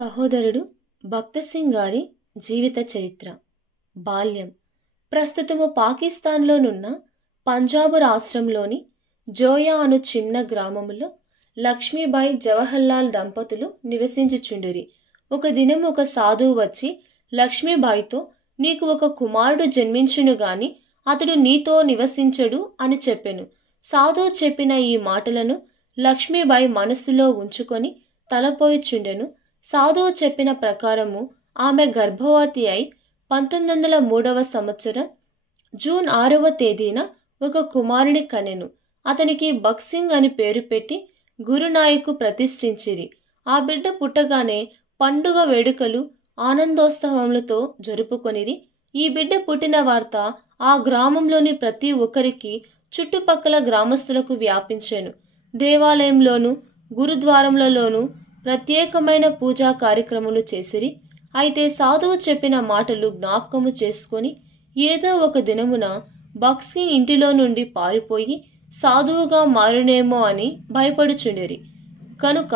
సహోదరుడు భక్త సింగ్ గారి జీవిత చరిత్ర. బాల్యం. ప్రస్తుతము పాకిస్తాన్లోనున్న పంజాబు రాష్ట్రంలోని జోయా అను చిన్న గ్రామములో లక్ష్మీబాయి జవహర్లాల్ దంపతులు నివసించుచుండిరి. ఒక దినం ఒక సాధువు వచ్చి లక్ష్మీబాయితో, నీకు ఒక కుమారుడు జన్మించును గాని అతడు నీతో నివసించడు అని చెప్పెను. సాధువు చెప్పిన ఈ మాటలను లక్ష్మీబాయి మనస్సులో ఉంచుకొని తలపోయిచుండెను. సాధువు చెప్పిన ప్రకారము ఆమె గర్భవతి అయి 1903 సంవత్సరం జూన్ 6వ తేదీన ఒక కుమారుని కనెను. అతనికి బక్సింగ్ అని పేరు పెట్టి గురునాయకు ప్రతిష్ఠించిరి. ఆ బిడ్డ పుట్టగానే పండుగ వేడుకలు ఆనందోత్సవములతో జరుపుకొనిరి. ఈ బిడ్డ పుట్టిన వార్త ఆ గ్రామంలోని ప్రతి ఒక్కరికి, చుట్టుపక్కల గ్రామస్తులకు వ్యాపించెను. దేవాలయంలోను గురుద్వారములలోనూ ప్రత్యేకమైన పూజా కార్యక్రమములు చేసిరి. అయితే సాధువు చెప్పిన మాటలు జ్ఞాపకము చేసుకొని ఏదో ఒక దినమున బక్సింగ్ ఇంటిలో నుండి పారిపోయి సాధువుగా మారునేమో అని భయపడుచుండిరి. కనుక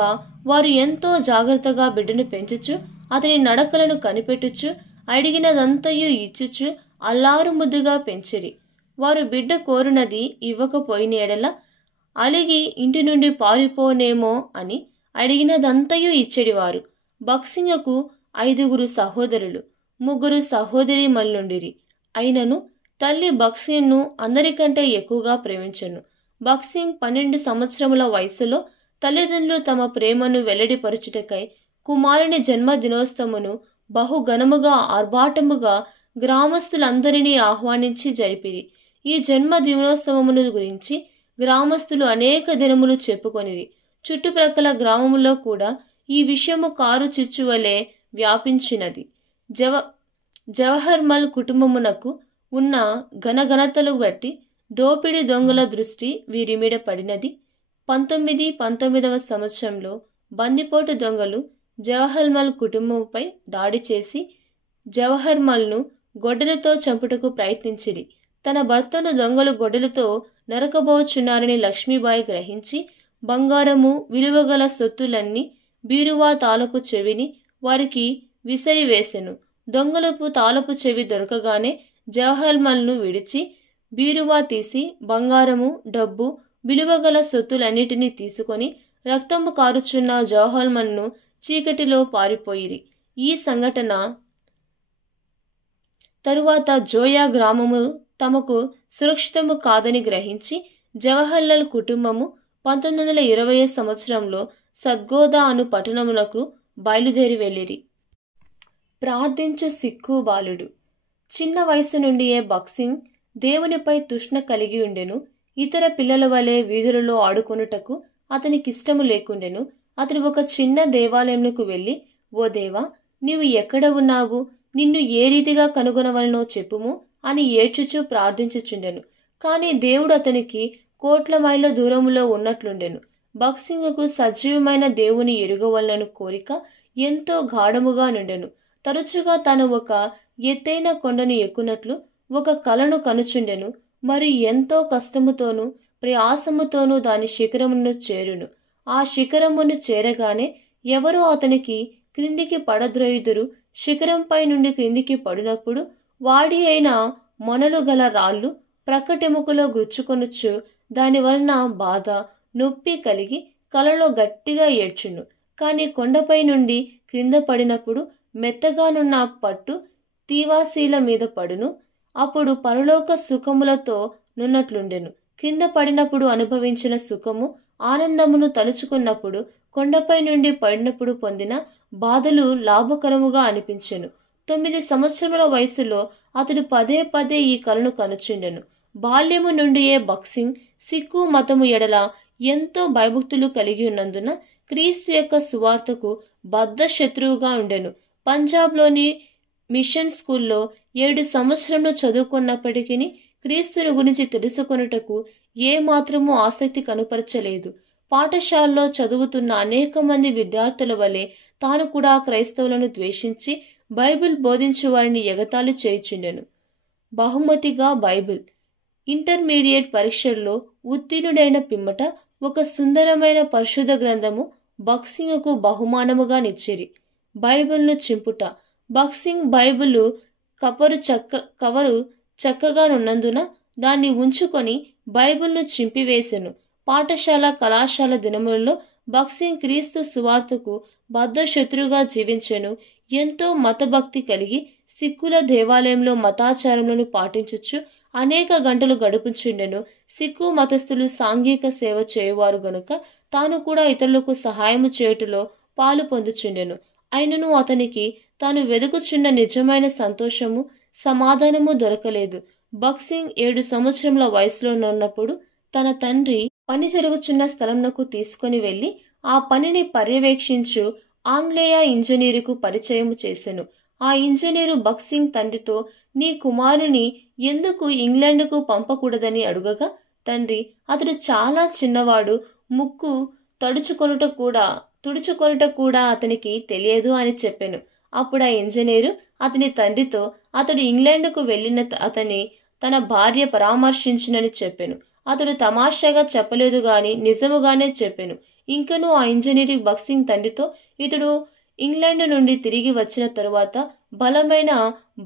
వారు ఎంతో జాగ్రత్తగా బిడ్డను పెంచుచు అతని నడకలను కనిపెట్టుచు అడిగినదంతయు ఇచ్చుచు అల్లారు ముద్దుగా పెంచిరి. వారు బిడ్డ కోరునది ఇవ్వకపోయిన ఎడల అలిగి ఇంటి నుండి పారిపోనేమో అని అడిగినదంతయు ఇచ్చెడివారు. బక్సింగకు 5 సహోదరులు, 3 సహోదరీమణులుండిరి. అయినను తల్లి బక్సింగ్ను అందరికంటే ఎక్కువగా ప్రేమించెను. బక్సింగ్ 12 సంవత్సరముల వయసులో తల్లిదండ్రులు తమ ప్రేమను వెల్లడిపరచుటకై కుమారుని జన్మదినోత్సవమును బహుఘనముగా ఆర్భాటముగా గ్రామస్తులందరినీ ఆహ్వానించి జరిపిరి. ఈ జన్మదినోత్సవమును గురించి గ్రామస్తులు అనేక దినములు చెప్పుకొనిరి. చుట్టుప్రక్కల గ్రామములో కూడా ఈ విషయము కారు చిచ్చువలే వ్యాపించినది. జవహర్మల్ కుటుంబమునకు ఉన్న ఘనఘనతలు బట్టి దోపిడి దొంగల దృష్టి వీరి మీద పడినది. 1919వ సంవత్సరంలో బందిపోటు దొంగలు జవహర్మల్ కుటుంబంపై దాడి చేసి జవహర్మల్ను గొడ్డలితో చంపుటకు ప్రయత్నించిరి. తన భర్తను దొంగలు గొడ్డలితో నరకబోచున్నారని లక్ష్మీబాయి గ్రహించి బంగారము విలువగల సొత్తులన్నీ బీరువా తాళపు చెవిని వారికి విసిరివేసెను. దొంగలకు తాళపు చెవి దొరకగానే జవహర్మల్ను విడిచి బీరువా తీసి బంగారము, డబ్బు, విలువగల సొత్తులన్నిటినీ తీసుకొని రక్తము కారుచున్న జవహర్మల్ను చీకటిలో పారిపోయిరి. ఈ సంఘటన తరువాత జోయా గ్రామము తమకు సురక్షితము కాదని గ్రహించి జవహర్లాల్ కుటుంబము 1920 సంవత్సరంలో సద్గోదా అను పట్టణమునకు బయలుదేరి వెళ్ళిరి. ప్రార్థించు సిక్కు బాలుడు. చిన్న వయసు నుండియే బక్సింగ్ దేవునిపై తృష్ణ కలిగి ఉండెను. ఇతర పిల్లల వలె వీధులలో ఆడుకొనుటకు అతనికిష్టము లేకుండెను. అతడు ఒక చిన్న దేవాలయమునకు వెళ్ళి, ఓ దేవా, నీవు ఎక్కడ ఉన్నావు? నిన్ను ఏ రీతిగా కనుగొనవలనో చెప్పుము అని ఏడ్చుచూ ప్రార్థించుచుండెను. కాని దేవుడు అతనికి కోట్ల మైళ్ళ దూరములో ఉన్నట్లుండెను. బక్సింగ్కు సజీవమైన దేవుని ఎరుగవలనను కోరిక ఎంతో గాఢముగా నుండెను. తరచుగా తాను ఒక ఎత్తైన కొండను ఎక్కునట్లు ఒక కలను కనుచుండెను. మరి ఎంతో కష్టముతోనూ ప్రయాసముతోనూ దాని శిఖరమును చేరును. ఆ శిఖరమును చేరగానే ఎవరో అతనికి క్రిందికి పడద్రోయుదురు. శిఖరంపై నుండి క్రిందికి పడినప్పుడు వాడి అయిన మొనలు గల రాళ్ళు ప్రక్కటెముకలో గుచ్చుకొనుచు దాని వలన బాధ, నొప్పి కలిగి కలలో గట్టిగా ఏడ్చును. కాని కొండపై నుండి క్రింద పడినప్పుడు మెత్తగానున్న పట్టు తీవాసీల మీద పడును. అప్పుడు పరలోక సుఖములతో నున్నట్లుండెను. క్రింద పడినప్పుడు అనుభవించిన సుఖము, ఆనందమును తలుచుకున్నప్పుడు కొండపై నుండి పడినప్పుడు పొందిన బాధలు లాభకరముగా అనిపించెను. 9 సంవత్సరముల వయసులో అతడు పదే పదే ఈ కలను కనుచుండెను. బాల్యము నుండియే బక్సింగ్ సిక్కు మతము ఎడల ఎంతో భయభక్తులు కలిగి ఉన్నందున క్రీస్తు యొక్క సువార్తకు బద్ధ శత్రువుగా ఉండెను. పంజాబ్లోని మిషన్ స్కూల్లో 7 సంవత్సరములు చదువుకున్నప్పటికీ క్రీస్తుని గురించి తెలుసుకొనుటకు ఏ మాత్రము ఆసక్తి కనుపరచలేదు. పాఠశాలలో చదువుతున్న అనేక మంది విద్యార్థుల వలె తాను కూడా క్రైస్తవులను ద్వేషించి బైబిల్ బోధించు వారిని ఎగతాళి చేయుచుండెను. బహుమతిగా బైబిల్ ఇంటర్మీడియట్ పరీక్షల్లో ఉత్తీర్ణుడైన పిమ్మట ఒక సుందరమైన పరిశుద్ధ గ్రంథము బక్సింగ్కు బహుమానముగా నిచ్చిరి. బైబిల్ను చింపుట. బాక్సింగ్ బైబిలు కవరు చక్కగానున్నందున దాన్ని ఉంచుకొని బైబిల్ను చింపివేసెను. పాఠశాల కళాశాల దినములలో బాక్సింగ్ క్రీస్తు సువార్తకు బద్ధశత్రుగా జీవించెను. ఎంతో మతభక్తి కలిగి సిక్కుల దేవాలయంలో మతాచారములను పాటించుచు అనేక గంటలు గడుపుచుండెను. సిక్కు మతస్థులు సాంఘిక సేవ చేయువారు గనుక తాను కూడా ఇతరులకు సహాయము చేయుటలో పాలు పొందుచుండెను. అయినను అతనికి తాను వెదుకుచున్న నిజమైన సంతోషము, సమాధానము దొరకలేదు. బాక్సింగ్ 7 సంవత్సరముల వయసులోనున్నప్పుడు తన తండ్రి పని జరుగుచున్న స్థలంనకు తీసుకొని వెళ్లి ఆ పనిని పర్యవేక్షించు ఆంగ్లేయ ఇంజనీరుకు పరిచయము చేసెను. ఆ ఇంజనీరు బాక్సింగ్ తండ్రితో, నీ కుమారుని ఎందుకు ఇంగ్లాండుకు పంపకూడదని అడుగగా, తండ్రి, అతడు చాలా చిన్నవాడు, ముక్కు తుడుచుకొనుట కూడా అతనికి తెలియదు అని చెప్పెను. అప్పుడు ఆ ఇంజనీరు అతని తండ్రితో, అతడు ఇంగ్లాండుకు వెళ్లిన తన భార్య పరామర్శించునని చెప్పెను. అతడు తమాషాగా చెప్పలేదు గాని నిజముగానే చెప్పెను. ఇంకనూ ఆ ఇంజనీరు బాక్సింగ్ తండ్రితో, ఇతడు ఇంగ్లాండు నుండి తిరిగి వచ్చిన తరువాత బలమైన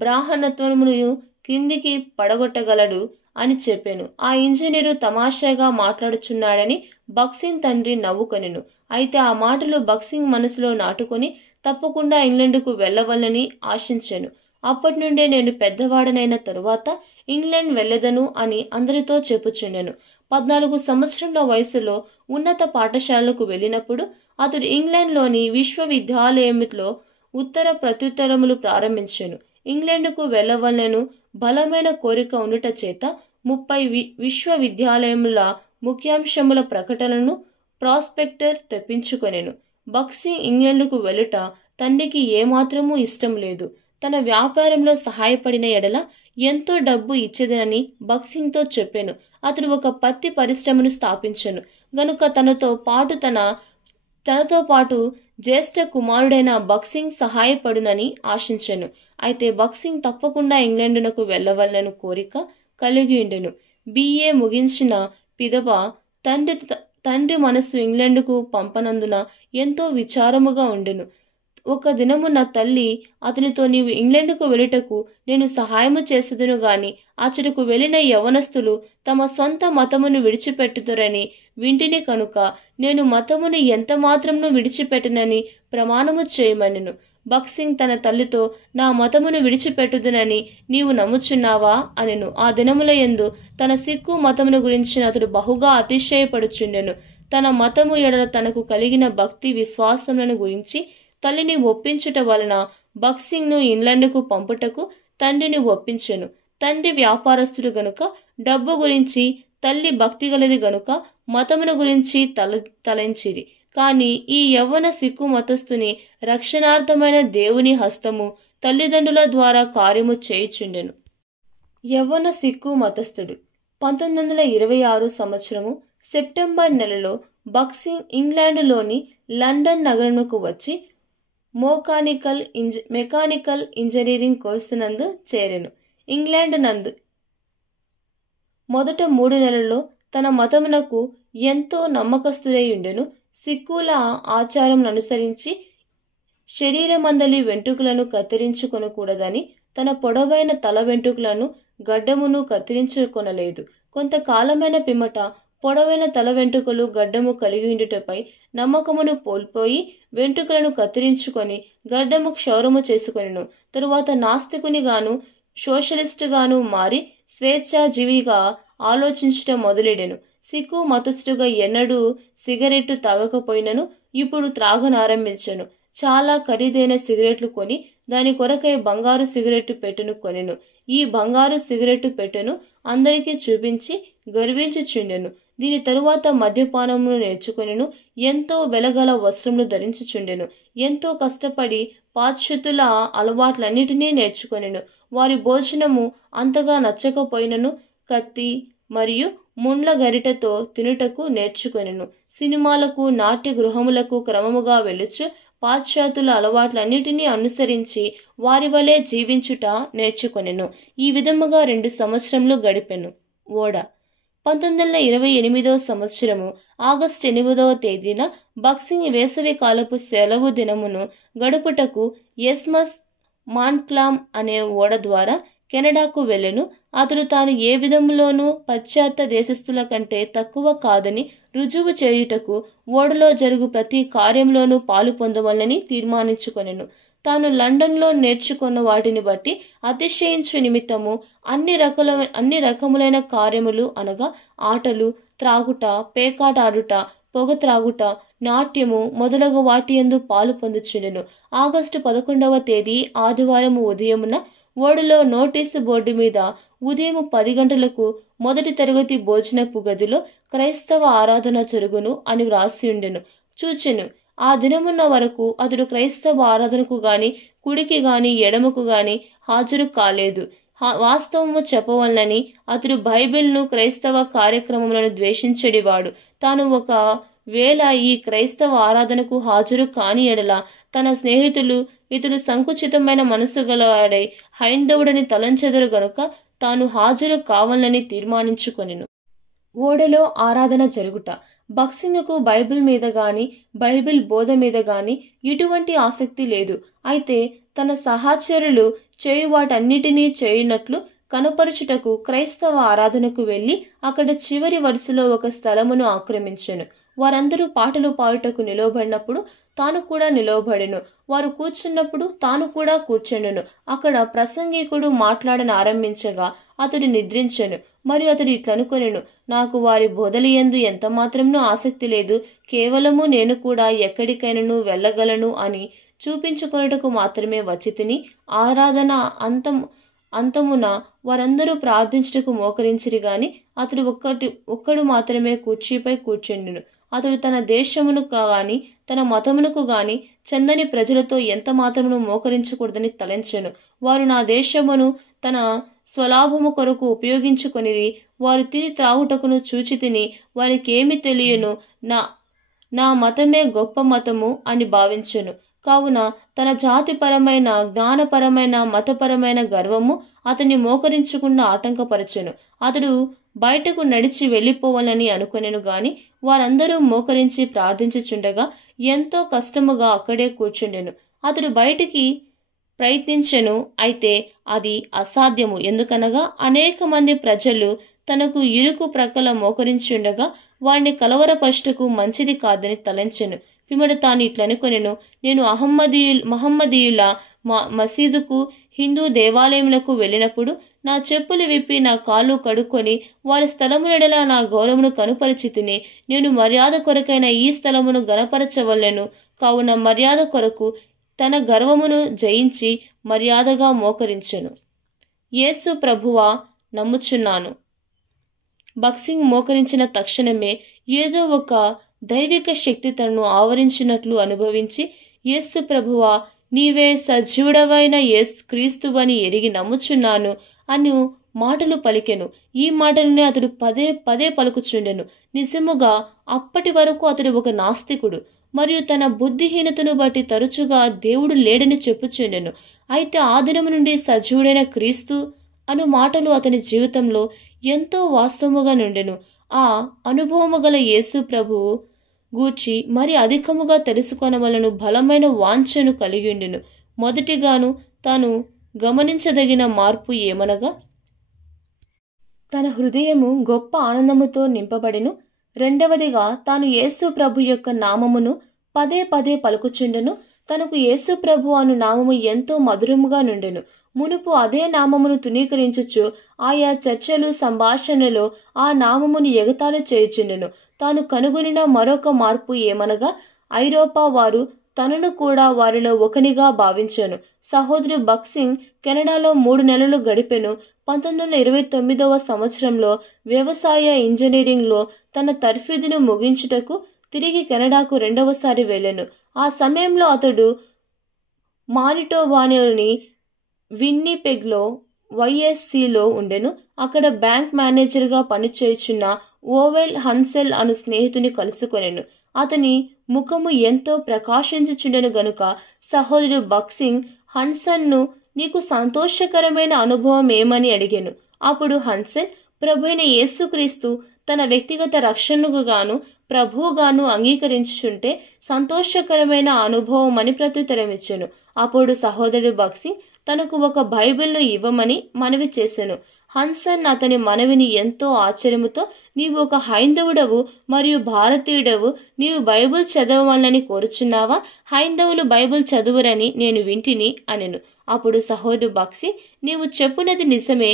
బ్రాహ్మణత్వమును క్రిందికి పడగొట్టగలడు అని చెప్పెను. ఆ ఇంజనీరు తమాషాగా మాట్లాడుచున్నాడని బాక్సింగ్ తండ్రి నవ్వుకొనెను. అయితే ఆ మాటలు బాక్సింగ్ మనసులో నాటుకొని తప్పకుండా ఇంగ్లాండుకు వెళ్ళవలనని ఆశించెను. అప్పటి నుండే నేను పెద్దవాడనైన తరువాత ఇంగ్లాండ్ వెళ్ళదను అని అందరితో చెప్పుచుండెను. 14 సంవత్సరముల వయసులో ఉన్నత పాఠశాలకు వెళ్ళినప్పుడు అతడు ఇంగ్లాండ్లోని విశ్వవిద్యాలయంలో ఉత్తర ప్రత్యుత్తరములు ప్రారంభించెను. ఇంగ్లాండుకు వెళ్ళవలెను బలమైన కోరిక ఉండుట చేత 30 విశ్వవిద్యాలయముల ముఖ్యాంశముల ప్రకటనను ప్రాస్పెక్టర్ తెప్పించుకొనెను. బాక్సింగ్ ఇంగ్లాండుకు వెళ్ళుట తండ్రికి ఏమాత్రమూ ఇష్టం లేదు. తన వ్యాపారంలో సహాయపడిన ఎడల ఎంతో డబ్బు ఇచ్చేదనని బాక్సింగ్తో చెప్పెను. అతడు ఒక పత్తి పరిశ్రమను స్థాపించెను గనుక తనతో పాటు జ్యేష్ఠ కుమారుడైన బాక్సింగ్ సహాయపడునని ఆశించెను. అయితే బాక్సింగ్ తప్పకుండా ఇంగ్లాండునకు వెళ్ళవలనను కోరిక కలిగి ఉండెను. BA ముగించిన పిదప తండ్రి మనస్సు ఇంగ్లాండుకు పంపనందున ఎంతో విచారముగా ఉండెను. ఒక దినమున తల్లి అతనితో, నీవు ఇంగ్లాండుకు వెళ్ళుటకు నేను సహాయము చేసేదను గాని అచ్చటకు వెళ్లిన యవనస్తులు తమ సొంత మతమును విడిచిపెట్టుదురని వింటిని కనుక నేను మతమును ఎంత మాత్రమును విడిచిపెట్టనని ప్రమాణము చేయమనెను. బాక్సింగ్ తన తల్లితో, నా మతమును విడిచిపెట్టుదునని నీవు నమ్ముచున్నావా అనెను. ఆ దినముల యందు తన సిక్కు మతమును గురించి అతడు బహుగా అతిశయపడుచుండెను. తన మతము ఎడల తనకు కలిగిన భక్తి విశ్వాసములను గురించి తల్లిని ఒప్పించుట వలన బాక్సింగ్ను ఇంగ్లాండుకు పంపుటకు తండ్రిని ఒప్పించెను. తండ్రి వ్యాపారస్తుడు గనుక డబ్బు గురించి, తల్లి భక్తిగలది గనుక మతమును గురించి తలంచిరి. కాని ఈ యవ్వన సిక్కు మతస్థుని రక్షణార్థమైన దేవుని హస్తము తల్లిదండ్రుల ద్వారా కార్యము చేయుచుండెను. యవ్వన సిక్కు మతస్థుడు 1926 సంవత్సరము సెప్టెంబర్ నెలలో బాక్సింగ్ ఇంగ్లాండులోని లండన్ నగరముకు వచ్చి మెకానికల్ ఇంజనీరింగ్ కోర్సునందు చేరెను. ఇంగ్లాండ్ నందు మొదట 3 నెలల్లో తన మతమునకు ఎంతో నమ్మకస్తుడై ఉండెను. సిక్కుల ఆచారం అనుసరించి శరీరమందలి వెంట్రుకలను కత్తిరించుకొనకూడదని తన పొడవైన తల వెంట్రుకలను గడ్డమును కత్తిరించుకొనలేదు. కొంతకాలమైన పిమ్మట పొడవైన తల వెంట్రుకలు గడ్డము కలిగియుండుటపై నమ్మకమును కోల్పోయి వెంట్రుకలను కత్తిరించుకొని గడ్డము క్షౌరము చేసుకొనెను. తరువాత నాస్తికునిగాను సోషలిస్టుగాను మారి స్వేచ్ఛాజీవిగా ఆలోచించుట మొదలెడెను. సిక్కు మతస్థుడుగా ఎన్నడూ సిగరెట్టు తాగకపోయినను ఇప్పుడు త్రాగనారంభించెను. చాలా ఖరీదైన సిగరెట్లు కొని దాని కొరకై బంగారు సిగరెట్టు పెట్టెను కొనెను. ఈ బంగారు సిగరెట్టు పెట్టెను అందరికీ చూపించి గర్వించుచుండెను. దీని తరువాత మద్యపానమును నేర్చుకొనెను. ఎంతో వెలగల వస్త్రములు ధరించుచుండెను. ఎంతో కష్టపడి పాశ్చాత్యుల అలవాట్లన్నిటినీ నేర్చుకొనెను. వారి భోజనము అంతగా నచ్చకపోయినను కత్తి మరియు ముండ్ల గరిటెతో తినుటకు నేర్చుకొనెను. సినిమాలకు, నాట్య గృహములకు క్రమముగా వెళ్ళుచు పాశ్చాత్యుల అలవాట్లన్నిటినీ అనుసరించి వారి వలె జీవించుట నేర్చుకొనెను. ఈ విధముగా 2 సంవత్సరములు గడిపెను. ఓడ 1928 సంవత్సరము ఆగస్టు 8వ తేదీన బక్సింగ్ వేసవి కాలపు సెలవు దినమును గడుపుటకు ఎస్మస్ మాంట్క్లామ్ అనే ఓడ ద్వారా కెనడాకు వెళ్ళెను. అతడు తాను ఏ విధములోనూ పాశ్చాత్య దేశస్థుల కంటే తక్కువ కాదని రుజువు చేయుటకు ఓడలో జరుగు ప్రతి కార్యంలోనూ పాలు పొందవలని తీర్మానించుకొనెను. తాను లండన్లో నేర్చుకున్న వాటిని బట్టి అతిశయించు నిమిత్తము అన్ని రకములైన కార్యములు అనగా ఆటలు, త్రాగుట, పేకాటాడుట, పొగ త్రాగుట, నాట్యము మొదలగు వాటి యందు పాలు పొందుచుండెను. ఆగస్టు 11వ తేదీ ఆదివారము ఉదయమున ఓడలో నోటీసు బోర్డు మీద ఉదయం 10 గంటలకు మొదటి తరగతి భోజనపు గదిలో క్రైస్తవ ఆరాధన జరుగును అని వ్రాసి ఉండెను. చూచెను. ఆ దినమున్న వరకు అతడు క్రైస్తవ ఆరాధనకు గాని కుడికి గాని ఎడమకు గాని హాజరు కాలేదు. వాస్తవము చెప్పవలనని అతడు బైబిల్ను, క్రైస్తవ కార్యక్రమములను ద్వేషించెడివాడు. తాను ఒక వేళ ఈ క్రైస్తవ ఆరాధనకు హాజరు కాని ఎడల తన స్నేహితులు ఇతడు సంకుచితమైన మనసు గలవాడై హైందవుడని తలంచెదరు గనుక తాను హాజరు కావాలని తీర్మానించుకొనెను. ఓడలో ఆరాధన జరుగుట. బక్సింగ్కు బైబిల్ మీద గాని బైబిల్ బోధ మీద గాని ఎటువంటి ఆసక్తి లేదు. అయితే తన సహచరులు చేయు వాటన్నిటినీ చేయునట్లు కనపరుచుటకు క్రైస్తవ ఆరాధనకు వెళ్లి అక్కడ చివరి వరుసలో ఒక స్థలమును ఆక్రమించెను. వారందరూ పాటలు పాడుటకు నిలవబడినప్పుడు తాను కూడా నిలవబడెను. వారు కూర్చున్నప్పుడు తాను కూడా కూర్చుండెను. అక్కడ ప్రసంగికుడు మాట్లాడనారంభించగా అతడు నిద్రించెను. మరియు అతడు ఇట్లనుకొనెను, నాకు వారి బోధలయందు ఎంత మాత్రమునూ ఆసక్తి లేదు. కేవలము నేను కూడా ఎక్కడికైనను వెళ్ళగలను అని చూపించుకొనుటకు మాత్రమే వచ్చితిని. ఆరాధన అంతమున వారందరూ ప్రార్థించుటకు మోకరించిరి గాని అతడు ఒక్కడు మాత్రమే కుర్చీపై కూర్చుండెను. అతడు తన దేశమును గాని తన మతమునకు గాని చెందని ప్రజలతో ఎంత మాత్రమును మోకరించకూడదని తలంచెను. వారు నా దేశమును తన స్వలాభము కొరకు ఉపయోగించుకొనిరి. వారు తిని త్రాగుటకును చూచి తిని వారికేమి తెలియను, నా మతమే గొప్ప మతము అని భావించెను. కావున తన జాతిపరమైన, జ్ఞానపరమైన, మతపరమైన గర్వము అతన్ని మోకరించకుండా ఆటంకపరచెను. అతడు బయటకు నడిచి వెళ్ళిపోవాలని అనుకొనెను గాని వారందరూ మోకరించి ప్రార్థించుచుండగా ఎంతో కష్టముగా అక్కడే కూర్చుండెను. అతడు బయటికి ప్రయత్నించెను. అయితే అది అసాధ్యము. ఎందుకనగా అనేక మంది ప్రజలు తనకు ఇరుకు ప్రక్కల మోకరించుండగా వాడిని కలవరపరచుటకు మంచిది కాదని తలంచెను. పిమ్మట తాను ఇట్లనుకొనెను, నేను మహమ్మదీయుల మసీదుకు, హిందూ దేవాలయములకు వెళ్ళినప్పుడు నా చెప్పులు విప్పి నా కాళ్ళు కడుక్కొని వారి స్థలమునెడల నా గౌరవమును కనుపరిచితిని. నేను మర్యాద కొరకైన ఈ స్థలమును గణపరచవలెను. కావున మర్యాద కొరకు తన గర్వమును జయించి మర్యాదగా మోకరించెను. యేసు ప్రభువా నమ్ముచున్నాను. బక్సింగ్ మోకరించిన తక్షణమే ఏదో ఒక దైవిక శక్తి తనను ఆవరించినట్లు అనుభవించి, యేసు ప్రభువా నీవే సజీవుడవైన క్రీస్తువని ఎరిగి నమ్ముచున్నాను అను మాటలు పలికెను. ఈ మాటలనే అతడు పదే పదే పలుకుచుండెను. నిజముగా అప్పటి వరకు అతడు ఒక నాస్తికుడు మరియు తన బుద్ధిహీనతను బట్టి తరచుగా దేవుడు లేడని చెప్పుచుండెను. అయితే ఆ దినము నుండి సజీవుడైన క్రీస్తు అను మాటలు అతని జీవితంలో ఎంతో వాస్తవముగా నుండెను. ఆ అనుభవము గల యేసు ప్రభువు గూర్చి మరి అధికముగా తెలుసుకొనవలను బలమైన వాంఛను కలిగిండెను. మొదటిగాను తాను గమనించదగిన మార్పు ఏమనగా తన హృదయము గొప్ప ఆనందముతో నింపబడెను. రెండవదిగా తాను యేసు ప్రభు యొక్క నామమును పదే పదే పలుకుచుండెను. తనకు యేసు ప్రభు అను నామము ఎంతో మధురముగా నుండెను. మునుపు అదే నామమును తునీకరించుచు ఆయా చర్చలు, సంభాషణలో ఆ నామమును ఎగతాళి చేయుచుండెను. తాను కనుగొనిన మరొక మార్పు ఏమనగా ఐరోపా వారు తనను కూడా వారిలో ఒకనిగా భావించెను. సహోదరు బక్సింగ్ కెనడాలో 3 నెలలు గడిపెను. 1929వ సంవత్సరంలో వ్యవసాయ ఇంజనీరింగ్లో తన తర్ఫీదును ముగించుటకు తిరిగి కెనడాకు రెండవసారి వెళ్ళెను. ఆ సమయంలో అతడు మానిటోబాలోని విన్నీపెగ్లో YSCలో ఉండెను. అక్కడ బ్యాంక్ మేనేజర్గా పనిచేయుచున్న ఓవెల్ హన్సెల్ అను స్నేహితుని కలుసుకొనెను. అతని ముఖము ఎంతో ప్రకాశించుచుండెను గనుక సహోదరుడు బక్సింగ్ హన్సన్ను నీకు సంతోషకరమైన అనుభవం ఏమని అడిగాను. అప్పుడు హన్సెల్ ప్రభువైన యేసుక్రీస్తు తన వ్యక్తిగత రక్షణకు గాను ప్రభువుగాను అంగీకరించుచుంటే సంతోషకరమైన అనుభవం అని ప్రత్యుత్తరమిచ్చెను. అప్పుడు సహోదరుడు భక్సింగ్ తనకు ఒక బైబిల్ను ఇవ్వమని మనవి చేసెను. హన్సన్ అతని మనవిని ఎంతో ఆశ్చర్యముతో, నీవు ఒక హైందవుడవు మరియు భారతీయుడవు, నీవు బైబిల్ చదవవలని కోరుచున్నావా? హైందవులు బైబిల్ చదువురని నేను వింటిని అనెను. అప్పుడు సహోదరుడు భక్సింగ్, నీవు చెప్పునది నిజమే.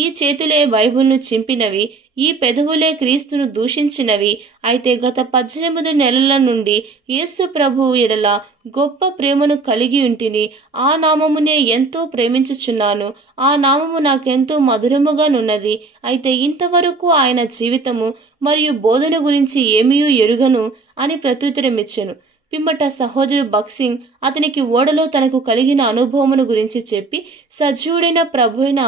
ఈ చేతులే బైబిల్ను చింపినవి, ఈ పెదవులే క్రీస్తును దూషించినవి. అయితే గత 18 నెలల నుండి యేసు ప్రభువు ఎడల గొప్ప ప్రేమను కలిగి ఉంటిని. ఆ నామమునే ఎంతో ప్రేమించుచున్నాను. ఆ నామము నాకెంతో మధురముగానున్నది. అయితే ఇంతవరకు ఆయన జీవితము మరియు బోధన గురించి ఏమీయూ ఎరుగను అని ప్రత్యుత్తరమిచ్చెను. పిమ్మట సహోదరుడు భక్సింగ్ అతనికి ఓడలో తనకు కలిగిన అనుభవమును గురించి చెప్పి, సజీవుడైన ప్రభువైన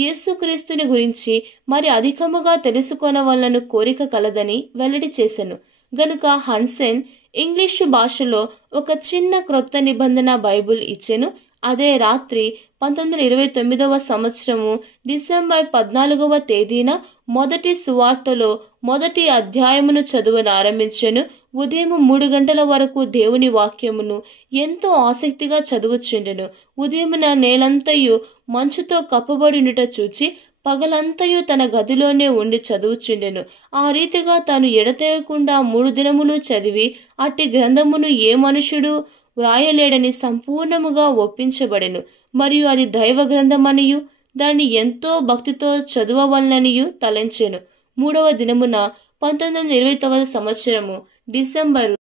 యేసుక్రీస్తుని గురించి మరి అధికముగా తెలుసుకొనవలన కోరిక కలదని వెల్లడి చేసెను. గనుక హన్సెన్ ఇంగ్లీషు భాషలో ఒక చిన్న క్రొత్త నిబంధన బైబిల్ ఇచ్చెను. అదే రాత్రి 1929వ సంవత్సరము డిసెంబర్ 14వ తేదీన మొదటి సువార్తలో మొదటి అధ్యాయమును చదువనారంభించెను. ఉదయం 3 గంటల వరకు దేవుని వాక్యమును ఎంతో ఆసక్తిగా చదువుచుండెను. ఉదయమున నేలంతయు మంచుతో కప్పబడినుట చూచి పగలంతయు తన గదిలోనే ఉండి చదువుచుండెను. ఆ రీతిగా తాను ఎడతెగకుండా 3 దినములు చదివి అట్టి గ్రంథమును ఏ మనుషుడు వ్రాయలేడని సంపూర్ణముగా ఒప్పించబడెను. మరియు అది దైవ గ్రంథమనియు దాన్ని ఎంతో భక్తితో చదువవలననియు తలంచెను. 3వ దినమున 1929వ సంవత్సరము డిసెంబరు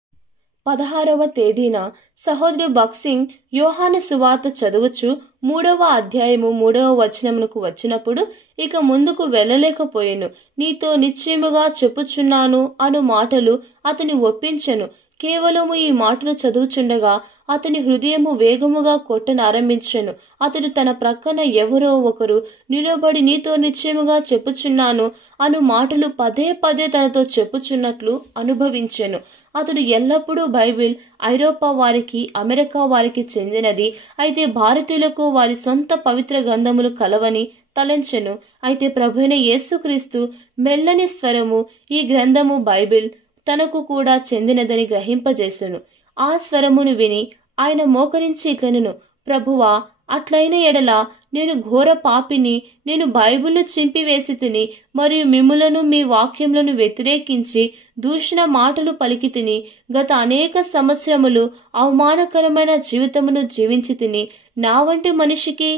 16వ తేదీన సహోదరుడు భక్సింగ్ యోహాను సువార్త చదువుచు 3వ అధ్యాయము 3వ వచనమునకు వచ్చినప్పుడు ఇక ముందుకు వెళ్ళలేకపోయెను. నీతో నిశ్చయముగా చెప్పుచున్నాను అను మాటలు అతని ఒప్పించెను. కేవలము ఈ మాటలు చదువుచుండగా అతని హృదయము వేగముగా కొట్టనారంభించెను. అతడు తన ప్రక్కన ఎవరో ఒకరు నిలబడి నీతో నిశ్చయముగా చెప్పుచున్నాను అను మాటలు పదే పదే తనతో చెప్పుచున్నట్లు అనుభవించెను. అతడు ఎల్లప్పుడూ బైబిల్ ఐరోపా వారికి, అమెరికా వారికి చెందినది. అయితే భారతీయులకు వారి సొంత పవిత్ర గ్రంథములు కలవని తలంచెను. అయితే ప్రభువైన యేసుక్రీస్తు మెల్లని స్వరము ఈ గ్రంథము బైబిల్ తనకు కూడా చెందినదని గ్రహింపజేసెను. ఆ స్వరమును విని ఆయన మోకరించి ఇట్లనెను, ప్రభువా, అట్లైన ఎడల నేను ఘోర పాపిని. నేను బైబిల్ను చింపివేసి తిని మరియు మిమ్ములను మీ వాక్యములను వ్యతిరేకించి దూషణ మాటలు పలికి తిని గత అనేక సంవత్సరములు అవమానకరమైన జీవితమును జీవించి తిని నా వంటి మనిషికి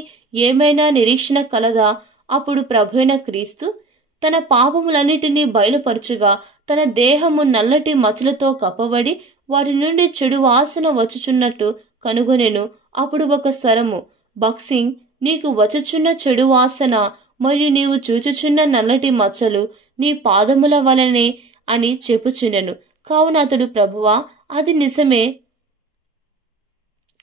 ఏమైనా నిరీక్షణ కలదా? అప్పుడు ప్రభువైన క్రీస్తు తన పాపములన్నిటినీ బయలుపరచుగా తన దేహము నల్లటి మచ్చలతో కప్పబడి వాటి నుండి చెడు వాసన వచ్చుచున్నట్టు కనుగొనెను. అప్పుడు ఒక స్వరము, భక్సింగ్, నీకు వచ్చుచున్న చెడు వాసన మరియు నీవు చూచుచున్న నల్లటి మచ్చలు నీ పాదముల వలనే అని చెప్పుచుండెను. కావున అతడు, ప్రభువా, అది నిజమే.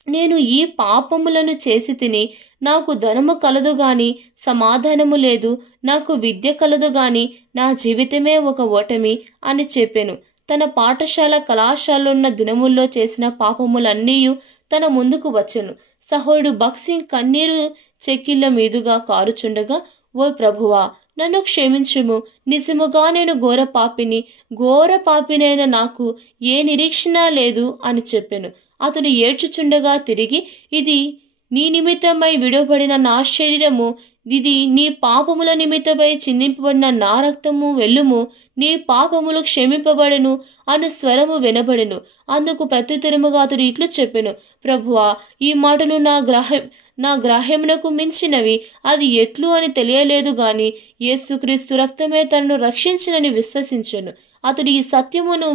నేను ఈ పాపములను చేసి తిని నాకు ధనము కలదు గాని సమాధానము లేదు, నాకు విద్య కలదు గాని నా జీవితమే ఒక ఓటమి అని చెప్పెను. తన పాఠశాల కళాశాలలున్న దినముల్లో చేసిన పాపములన్నీయు తన ముందుకు వచ్చెను. సహోదరుడు భక్సింగ్ కన్నీరు చెక్కిళ్ల మీదుగా కారుచుండగా, ఓ ప్రభువా, నన్ను క్షమించుము. నిజముగా నేను ఘోర పాపినైన నాకు ఏ నిరీక్షణ లేదు అని చెప్పెను. అతడు ఏడ్చుచుండగా తిరిగి, ఇది నీ నిమిత్తమై విడవబడిన నా శరీరము, ఇది నీ పాపముల నిమిత్తమై చిందింపబడిన నా రక్తము, వెళ్ళుము, నీ పాపములు క్షమింపబడెను అను స్వరము వినబడెను. అందుకు ప్రత్యుత్తరముగా అతడు ఇట్లు చెప్పెను, ప్రభువా, ఈ మాటలు నా గ్రాహ్యమునకు మించినవి. అది ఎట్లు అని తెలియలేదు గాని యేసుక్రీస్తు రక్తమే తనను రక్షించినని విశ్వసించెను. అతడు ఈ సత్యమును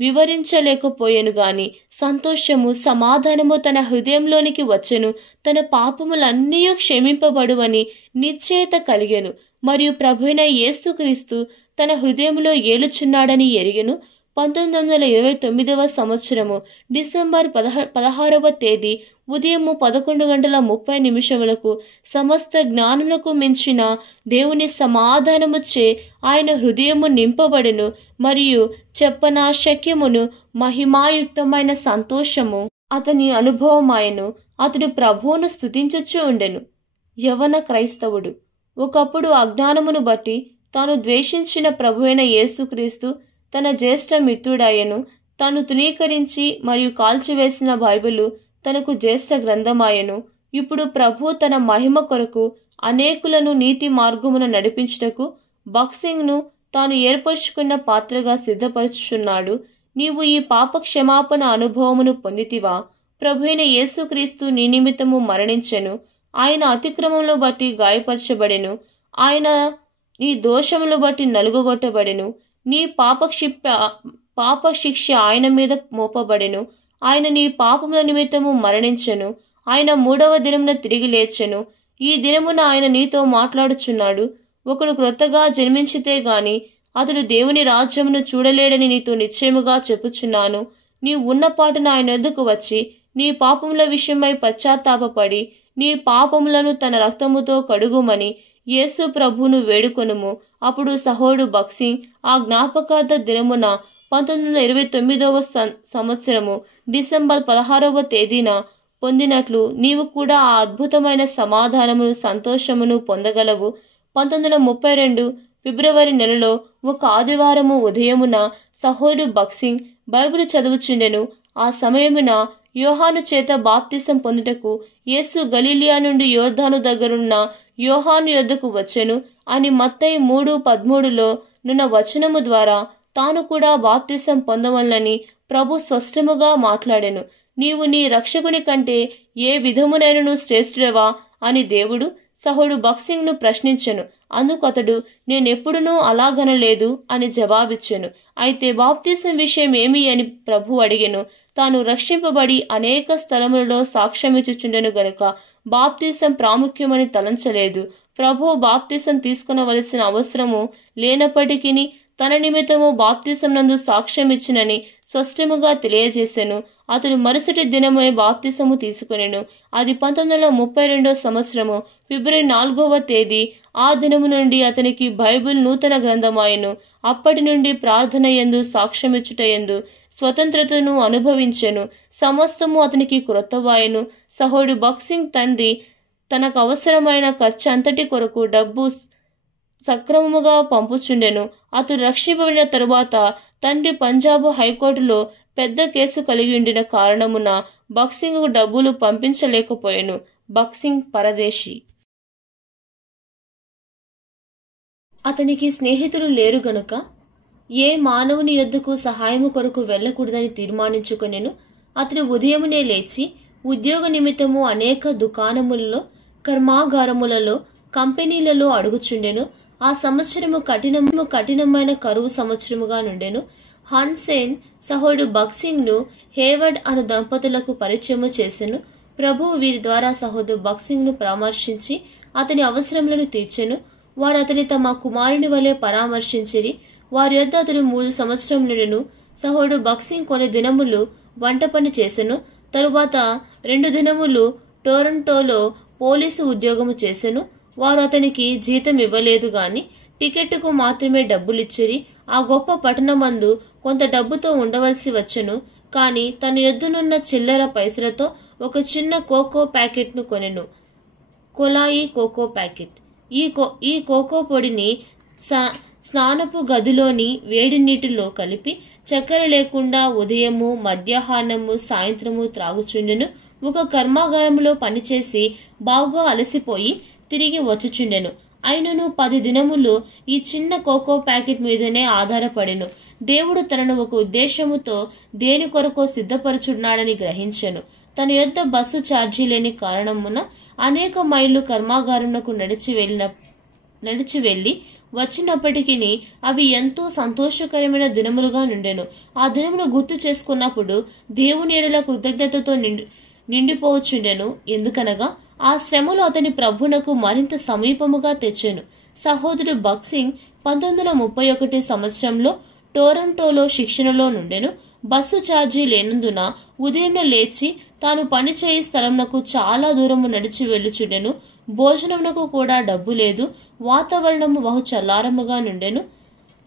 వివరించలేకపోయాను గాని సంతోషము, సమాధానము తన హృదయంలోనికి వచ్చెను. తన పాపములన్నీ క్షమింపబడువని నిశ్చయత కలిగెను. మరియు ప్రభువైన యేసుక్రీస్తు తన హృదయంలో ఏలుచున్నాడని ఎరిగెను. 1929వ సంవత్సరము డిసెంబర్ 16వ తేదీ ఉదయం 11:30 సమస్త జ్ఞానమునకు మించిన దేవుని సమాధానముచే ఆయన హృదయము నింపబడెను. మరియు చెప్పనా శక్యమును మహిమాయుక్తమైన సంతోషము అతని అనుభవమాయను. అతడు ప్రభువును స్తుతించుచూ ఉండెను. యవన క్రైస్తవుడు. ఒకప్పుడు అజ్ఞానమును బట్టి తాను ద్వేషించిన ప్రభువైన యేసుక్రీస్తు తన జ్యేష్ఠ మిత్రుడాయను. తాను తృణీకరించి మరియు కాల్చివేసిన బైబిలు తనకు జ్యేష్ఠ గ్రంథమాయను. ఇప్పుడు ప్రభు తన మహిమ కొరకు అనేకులను నీతి మార్గమున నడిపించుటకు బక్సింగ్ను తాను ఏర్పరచుకున్న పాత్రగా సిద్ధపరచుచున్నాడు. నీవు ఈ పాప క్షమాపణ అనుభవమును పొందితివా? ప్రభువైన యేసుక్రీస్తు నీ నిమిత్తము మరణించెను. ఆయన అతిక్రమములను బట్టి గాయపరచబడెను. ఆయన నీ దోషములను బట్టి నలుగుగొట్టబడెను. నీ పాప శిక్ష ఆయన మీద మోపబడెను. ఆయన నీ పాపముల నిమిత్తము మరణించెను. ఆయన 3వ దినమున తిరిగి లేచెను. ఈ దినమున ఆయన నీతో మాట్లాడుచున్నాడు. ఒకడు క్రొత్తగా జన్మించితే గాని అతడు దేవుని రాజ్యమును చూడలేడని నీతో నిశ్చయముగా చెప్పుచున్నాను. నీ ఉన్నపాటున ఆయన వద్దకు వచ్చి నీ పాపముల విషయమై పశ్చాత్తాపపడి నీ పాపములను తన రక్తముతో కడుగుమని యేసు ప్రభువును వేడుకొనుము. అప్పుడు సహోడు బక్సింగ్ ఆ జ్ఞాపకార్థ దినమున 1929వ సంవత్సరము డిసెంబర్ 16వ తేదీన పొందినట్లు నీవు కూడా ఆ అద్భుతమైన సమాధానమును సంతోషమును పొందగలవు. 1932 ఫిబ్రవరి నెలలో ఒక ఆదివారము ఉదయమున సహోడు బక్సింగ్ బైబిలు చదువుచుండెను. ఆ సమయమున యోహాను చేత బాప్తిసం పొందుటకు యేసు గలీలియా నుండి యోర్దాను దగ్గరున్న యోహాను యొద్దకు వచ్చెను అని మత్తయి 3:13లో నున్న వచనము ద్వారా తాను కూడా బాప్తిసం పొందవలనని ప్రభు స్పష్టముగా మాట్లాడెను. నీవు నీ రక్షకుని కంటే ఏ విధమునైనను శ్రేష్ఠుడవా అని దేవుడు సహోడు బక్సింగ్ ను ప్రశ్నించెను. అందుకు అతడు నేనెప్పుడునూ అలాగనలేదు అని జవాబిచ్చెను. అయితే బాప్తిసం విషయం ఏమి అని ప్రభు అడిగెను. తాను రక్షింపబడి అనేక స్థలములలో సాక్ష్యమిచ్చుచుండెను గనుక బాప్తిసం ప్రాముఖ్యమని తలంచలేదు. ప్రభు బాప్తిసం తీసుకునవలసిన అవసరము లేనప్పటికీ తన నిమిత్తము బాప్తిసం నందు సాక్ష్యమిచ్చినని స్పష్టముగా తెలియజేసెను. అతడు మరుసటి దినమే బాప్తిసము తీసుకునెను. అది 1932 సంవత్సరము ఫిబ్రవరి 4వ తేదీ. ఆ దినము నుండి అతనికి బైబిల్ నూతన గ్రంథమాయెను. అప్పటి నుండి ప్రార్థన యందు సాక్ష్యమిచ్చుట యందు స్వతంత్రతను అనుభవించెను. సమస్తము అతనికి క్రొత్తవాయెను. సహోడు బక్సింగ్ తండ్రి తనకు అవసరమైన ఖర్చు అంతటి కొరకు డబ్బు సక్రమముగా పంపుచుండెను. అతడు రక్షింపబడిన తరువాత తండ్రి పంజాబు హైకోర్టులో పెద్ద కేసు కలిగి ఉండిన కారణమున బక్సింగ్ డబ్బులు పంపించలేకపోయెను. బక్సింగ్ పరదేశి. అతనికి స్నేహితులు లేరు గనుక ఏ మానవుని యొద్దకు సహాయము కొరకు వెళ్లకూడదని తీర్మానించుకొనెను. అతడు ఉదయమునే లేచి ఉద్యోగ నిమిత్తము అనేక దుకాణములలో, కర్మాగారములలో, కంపెనీలలో అడుగుచుండెను. ఆ సంవత్సరము కఠినమైన కరువు సంవత్సరముగా నుండెను. హాన్సేన్ సహోడు బక్సింగ్ ను హేవర్డ్ అను దంపతులకు పరిచయము చేసెను. ప్రభువు వీరి ద్వారా సహోడు బక్సింగ్ ను పరామర్శించి అతని అవసరములను తీర్చెను. వారు అతని తమ కుమారుని వలె పరామర్శించిరి. వారి యొద్ద అతడు 3 సంవత్సరములను. సహోడు బక్సింగ్ కొన్ని దినములు వంట పని చేసెను. తరువాత 2 దినములు టొరంటోలో పోలీసు ఉద్యోగము చేసెను. వారు అతనికి జీతం ఇవ్వలేదు గాని టికెట్టుకు మాత్రమే డబ్బులిచ్చిరి. ఆ గొప్ప పట్టణమందు కొంత డబ్బుతో ఉండవలసి వచ్చెను. కాని తన యొద్దనున్న చిల్లర పైసలతో ఒక చిన్న కోకో ప్యాకెట్ ను కొనెను. కొలాయి కోకో ప్యాకెట్. ఈ కోకో పొడిని స్నానపు గదిలోని వేడి నీటిలో కలిపి చక్కెర లేకుండా ఉదయము, మధ్యాహ్నము, సాయంత్రము త్రాగుచుండెను. ఒక కర్మాగారంలో పనిచేసి బాగా అలసిపోయి తిరిగి వచ్చుచుండెను. అయినను 10 దినములు ఈ చిన్న కోకో ప్యాకెట్ మీదనే ఆధారపడెను. దేవుడు తనను ఒక ఉద్దేశముతో దేని కొరకో సిద్ధపరచున్నాడని గ్రహించెను. తన యొద్ద బస్సు ఛార్జీ లేని కారణమున అనేక మైళ్ళు కర్మాగారమునకు నడిచి వెళ్లి వచ్చినప్పటికీ అవి ఎంతో సంతోషకరమైన దినములుగా నుండెను. ఆ దినమును గుర్తు చేసుకున్నప్పుడు దేవుని ఎడల కృతజ్ఞతతో నిండిపోవచ్చుండెను. ఎందుకనగా ఆ శ్రమలు అతని ప్రభునకు మరింత సమీపముగా తెచ్చెను. సహోదరుడు బక్సింగ్ 1931 సంవత్సరంలో టొరంటోలో శిక్షణలో నుండెను. బస్సు ఛార్జీ లేనందున ఉదయం లేచి తాను పనిచేయి స్థలమునకు చాలా దూరము నడిచి వెళ్ళుచుండెను. భోజనమునకు కూడా డబ్బు లేదు. వాతావరణము బహు చల్లారముగా నుండెను.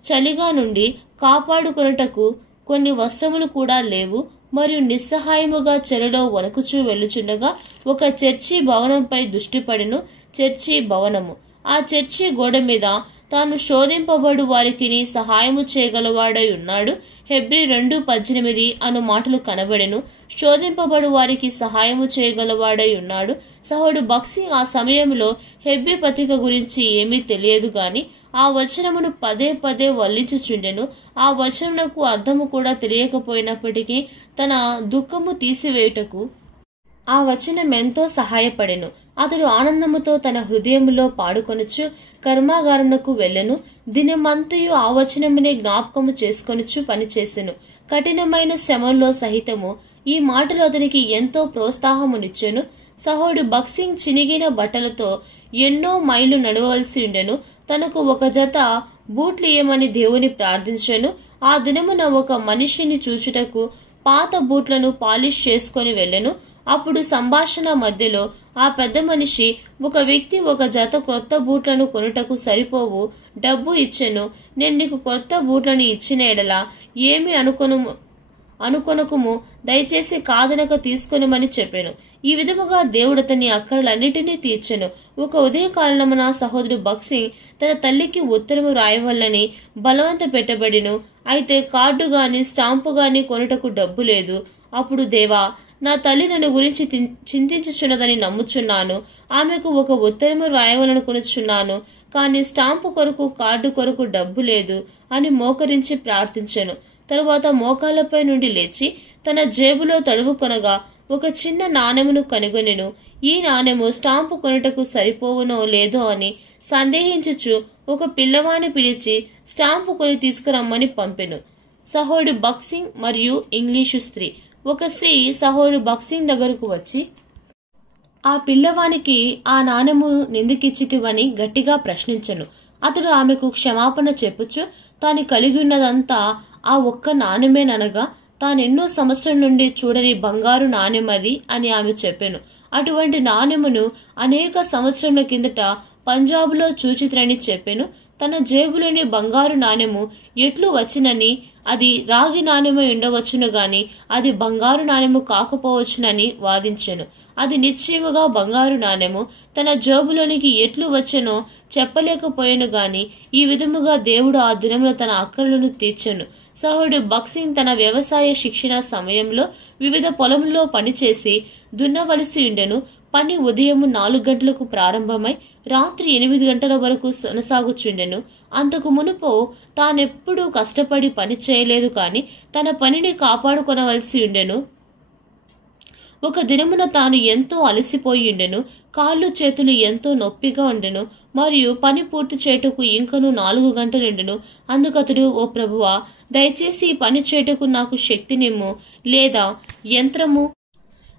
చలిగా నుండి కాపాడుకొనుటకు కొన్ని వస్త్రములు కూడా లేవు. మరియు నిస్సహాయముగా చెరలో వణకుచూ వెళ్ళుచుండగా ఒక చర్చి భవనంపై దృష్టి పడెను. చర్చి భవనము ఆ చర్చి గోడ మీద తాను శోధింపబడు వారికి సహాయము చేయగలవాడై ఉన్నాడు. హెబ్రీ 2:18 అను మాటలు కనబడెను. శోధింపబడు వారికి సహాయము చేయగలవాడై ఉన్నాడు. సహోడు బక్సింగ్ ఆ సమయంలో హెబ్రీ పత్రిక గురించి ఏమీ తెలియదు గాని ఆ వచనమును పదే పదే వల్లించుచుండెను. ఆ వచనమునకు అర్థము కూడా తెలియకపోయినప్పటికీ తన దుఃఖము తీసివేయుటకు ఆ వచనం ఎంతో సహాయపడెను. అతడు ఆనందముతో తన హృదయములో పాడుకొనుచు కర్మాగారమునకు వెళ్ళెను. దినమంతయు ఆ వచనమునే జ్ఞాపకము చేసుకొనుచు పనిచేసెను. కఠినమైన శ్రమల్లో సహితము ఈ మాటలు అతనికి ఎంతో ప్రోత్సాహమునిచ్చెను. సహోడు బక్సింగ్ చినిగిన బట్టలతో ఎన్నో మైళ్ళు నడవవలసి ఉండెను. తనకు ఒక జత బూట్లు ఇయ్యమని దేవుని ప్రార్థించెను. ఆ దినమున ఒక మనిషిని చూచుటకు పాత బూట్లను పాలిష్ చేసుకుని వెళ్ళెను. అప్పుడు సంభాషణ మధ్యలో ఆ పెద్ద మనిషి, ఒక వ్యక్తి ఒక జత క్రొత్త బూట్లను కొనుటకు సరిపోవు డబ్బు ఇచ్చెను. నేను నీకు కొత్త బూట్లను ఇచ్చిన ఎడల ఏమి అనుకొనకుము, దయచేసి కాదనక తీసుకొనిమని చెప్పాను. ఈ విధముగా దేవుడు అతని అక్కర్లన్నిటినీ తీర్చెను. ఒక ఉదయకాలమున సహోదరుడు బక్సింగ్ తన తల్లికి ఉత్తరము రాయవల్లని బలవంత పెట్టబడిను. అయితే కార్డు గాని స్టాంపు గాని కొనుటకు డబ్బు లేదు. అప్పుడు దేవా, నా తల్లి నన్ను గురించి చింతించుచున్నదని నమ్ముచున్నాను. ఆమెకు ఒక ఉత్తరము రాయవలనుకొనుచున్నాను, కాని స్టాంపు కొరకు కార్డు కొరకు డబ్బు లేదు అని మోకరించి ప్రార్థించెను. తరువాత మోకాళ్లపై నుండి లేచి తన జేబులో తడువుకొనగా ఒక చిన్న నాణెమును కనుగొనెను. ఈ నాణెము స్టాంపు కొనుటకు సరిపోవునో లేదో అని సందేహించుచు ఒక పిల్లవాని పిలిచి స్టాంపు కొని తీసుకురమ్మని పంపెను. సహోడు బక్సింగ్ మరియు ఇంగ్లీషు స్త్రీ. ఒక స్త్రీ సహోడు బక్సింగ్ దగ్గరకు వచ్చి, ఆ పిల్లవానికి ఆ నాణెము నిందుకిచ్చితివని గట్టిగా ప్రశ్నించెను. అతడు ఆమెకు క్షమాపణ చెప్పుచు తాను కలిగి ఉన్నదంతా ఆ ఒక్క నాణెమేననగా తానెన్నో సంవత్సరం నుండి చూడని బంగారు నాణెమది అని ఆమె చెప్పెను. అటువంటి నాణెమును అనేక సంవత్సరముల కిందట పంజాబులో చూచిత్రని చెప్పెను. తన జేబులోని బంగారు నాణెము ఎట్లు వచ్చినని, అది రాగి నాణెము ఉండవచ్చును గాని అది బంగారు నాణెము కాకపోవచ్చునని వాదించెను. అది నిశ్చయముగా బంగారు నాణెము. తన జేబులోనికి ఎట్లు వచ్చెనో చెప్పలేకపోయాను గాని ఈ విధముగా దేవుడు ఆ దినమున తన అక్కర్లను తీర్చెను. సహోడు బక్సింగ్ తన వ్యవసాయ శిక్షణ సమయంలో వివిధ పొలంలో పనిచేసి దున్నవలసి ఉండెను. పని ఉదయం 4 గంటలకు ప్రారంభమై రాత్రి 8 గంటల వరకు కొనసాగుచుండెను. అంతకు మునుపు తానెప్పుడూ కష్టపడి పని చేయలేదు కాని తన పనిని కాపాడుకొనవలసి ఉండెను. ఒక దినమున తాను ఎంతో అలసిపోయిండెను. కాళ్ళు చేతులు ఎంతో నొప్పిగా ఉండెను మరియు పని పూర్తి చేయుటకు ఇంకను 4 గంటలుండెను. అందుకతడు, ఓ ప్రభువా, దయచేసి ఈ పని చేయుటకు నాకు శక్తినిమ్ము, లేదా యంత్రము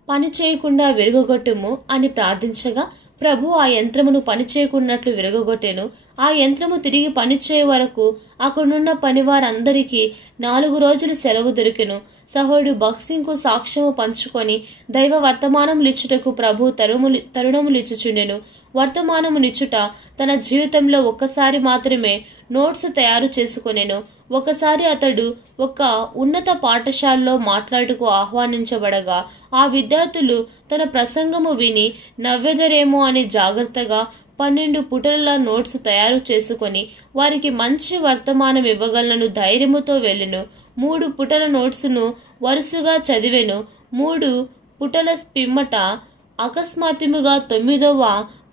పని చేయకుండా విరగొట్టుము అని ప్రార్థించగా ప్రభు ఆ యంత్రమును పనిచేయకున్నట్లు విరగొట్టెను. ఆ యంత్రము తిరిగి పనిచేయ వరకు అక్కడున్న పనివారందరికీ 4 రోజులు సెలవు దొరికెను. సహోడు బక్సింగ్ కు సాక్ష్యము పంచుకొని దైవ వర్తమానములిచ్చుటకు ప్రభు తరుణములిచ్చుచుండెను. వర్తమానమునిచ్చుట తన జీవితంలో ఒక్కసారి మాత్రమే నోట్స్ తయారు చేసుకొనెను. ఒకసారి అతడు ఒక ఉన్నత పాఠశాలలో మాట్లాడుటకు ఆహ్వానించబడగా ఆ విద్యార్థులు తన ప్రసంగము విని నవ్వెదరేమో అని జాగ్రత్తగా 12 పుటల నోట్స్ తయారు చేసుకుని వారికి మంచి వర్తమానం ఇవ్వగలను ధైర్యముతో వెళ్ళెను. 3 పుటల నోట్సును వరుసగా చదివెను. 3 పుటల పిమ్మట అకస్మాత్తుగా 9వ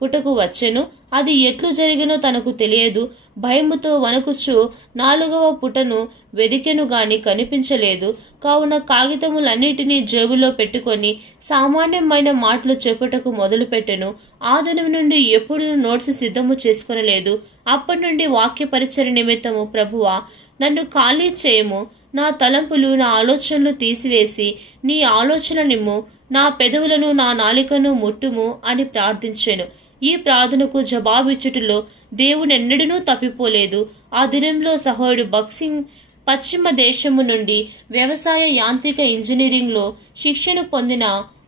పుటకు వచ్చెను. అది ఎట్లు జరిగినో తనకు తెలియదు. భయముతో వణకుచు 4వ పుటను వెదికెను గాని కనిపించలేదు. కావున కాగితములన్నిటినీ జేబులో పెట్టుకొని సామాన్యమైన మాటలు చెప్పుటకు మొదలుపెట్టెను. ఆ దినం నుండి ఎప్పుడు నోట్స్ సిద్ధము చేసుకొనలేదు. అప్పటి నుండి వాక్య పరిచర్య నిమిత్తము, ప్రభువా, నన్ను ఖాళీ చేయము, నా తలంపులు నా ఆలోచనలు తీసివేసి నీ ఆలోచన నిమ్ము, నా పెదవులను నా నాలికను ముట్టుము అని ప్రార్థించెను. ఈ ప్రార్థనకు జవాబిచ్చుటలో దేవునెన్నడూ తప్పిపోలేదు. ఆ దినంలో సహోడు బక్సింగ్ పశ్చిమ దేశము నుండి వ్యవసాయ యాంత్రిక ఇంజనీరింగ్ లో శిక్షణ పొందిన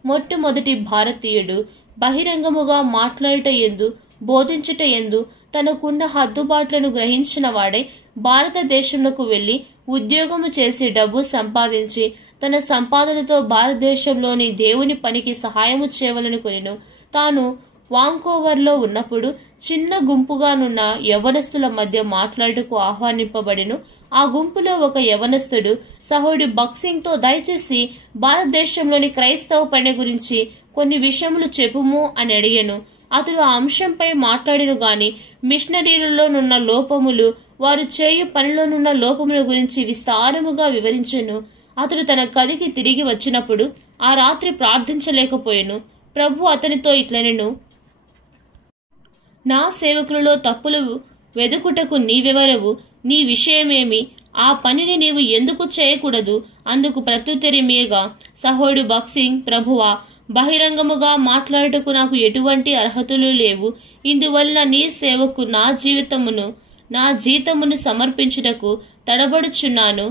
మొట్టమొదటి భారతీయుడు. బహిరంగముగా మాట్లాడుట ఎందు, బోధించుట ఎందు తనకున్న హద్దుబాట్లను గ్రహించిన వాడై భారతదేశంలోకి వెళ్లి ఉద్యోగము చేసి డబ్బు సంపాదించి తన సంపాదనతో భారతదేశంలోని దేవుని పనికి సహాయము చేయవలనుకొనెను. తాను వాంకోవర్లో ఉన్నప్పుడు చిన్న గుంపుగానున్న యవనస్తుల మధ్య మాట్లాడుటకు ఆహ్వానింపబడెను. ఆ గుంపులో ఒక యవనస్తుడు సహోదరుడు భక్సింగ్ తో దయచేసి భారతదేశంలోని క్రైస్తవ పని గురించి కొన్ని విషయములు చెప్పుము అని అడిగాను. అతడు ఆ అంశంపై మాట్లాడిను గాని మిషనరీలలోనున్న లోపములు, వారు చేయు పనిలోనున్న లోపముల గురించి విస్తారముగా వివరించెను. అతడు తన గదికి తిరిగి వచ్చినప్పుడు ఆ రాత్రి ప్రార్థించలేకపోయాను. ప్రభు అతనితో ఇట్లనెను, నా సేవకులలో తప్పులు వెదుకుటకు నీవెవరవు? నీ విషయమేమి? ఆ పనిని నీవు ఎందుకు చేయకూడదు? అందుకు ప్రత్యుత్తరమేగా సహోదరుడు భక్సింగ్, ప్రభువా, బహిరంగముగా మాట్లాడుటకు నాకు ఎటువంటి అర్హతలు లేవు. ఇందువలన నీ సేవకు నా జీతమును సమర్పించుటకు తడబడుచున్నాను.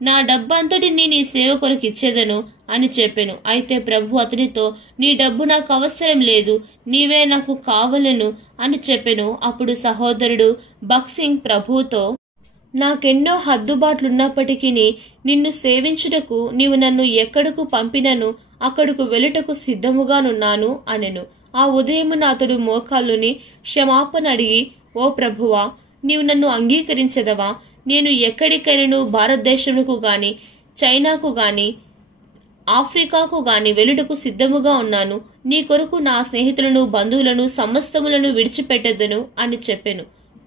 నా డబ్బంతటిని నీ సేవ కొరకు ఇచ్చేదను అని చెప్పెను. అయితే ప్రభు అతనితో, నీ డబ్బు నాకు అవసరం లేదు, నీవే నాకు కావలెను అని చెప్పెను. అప్పుడు సహోదరుడు భక్సింగ్ ప్రభుతో, నాకెన్నో హద్దుబాట్లున్నప్పటికీ నిన్ను సేవించుటకు నీవు నన్ను ఎక్కడకు పంపినను అక్కడకు వెళ్ళుటకు సిద్ధముగానున్నాను అనెను. ఆ ఉదయమున అతడు మోకాళ్ళుని క్షమాపణ అడిగి, ఓ ప్రభువా, నీవు నన్ను అంగీకరించదవా? నేను ఎక్కడికైనా భారతదేశముకు గాని, చైనాకు గాని, ఆఫ్రికాకు గాని వెళ్ళుటకు సిద్ధముగా ఉన్నాను. నీ కొరకు నా స్నేహితులను, బంధువులను, సమస్తములను విడిచిపెట్టెదను అని చెప్పెను.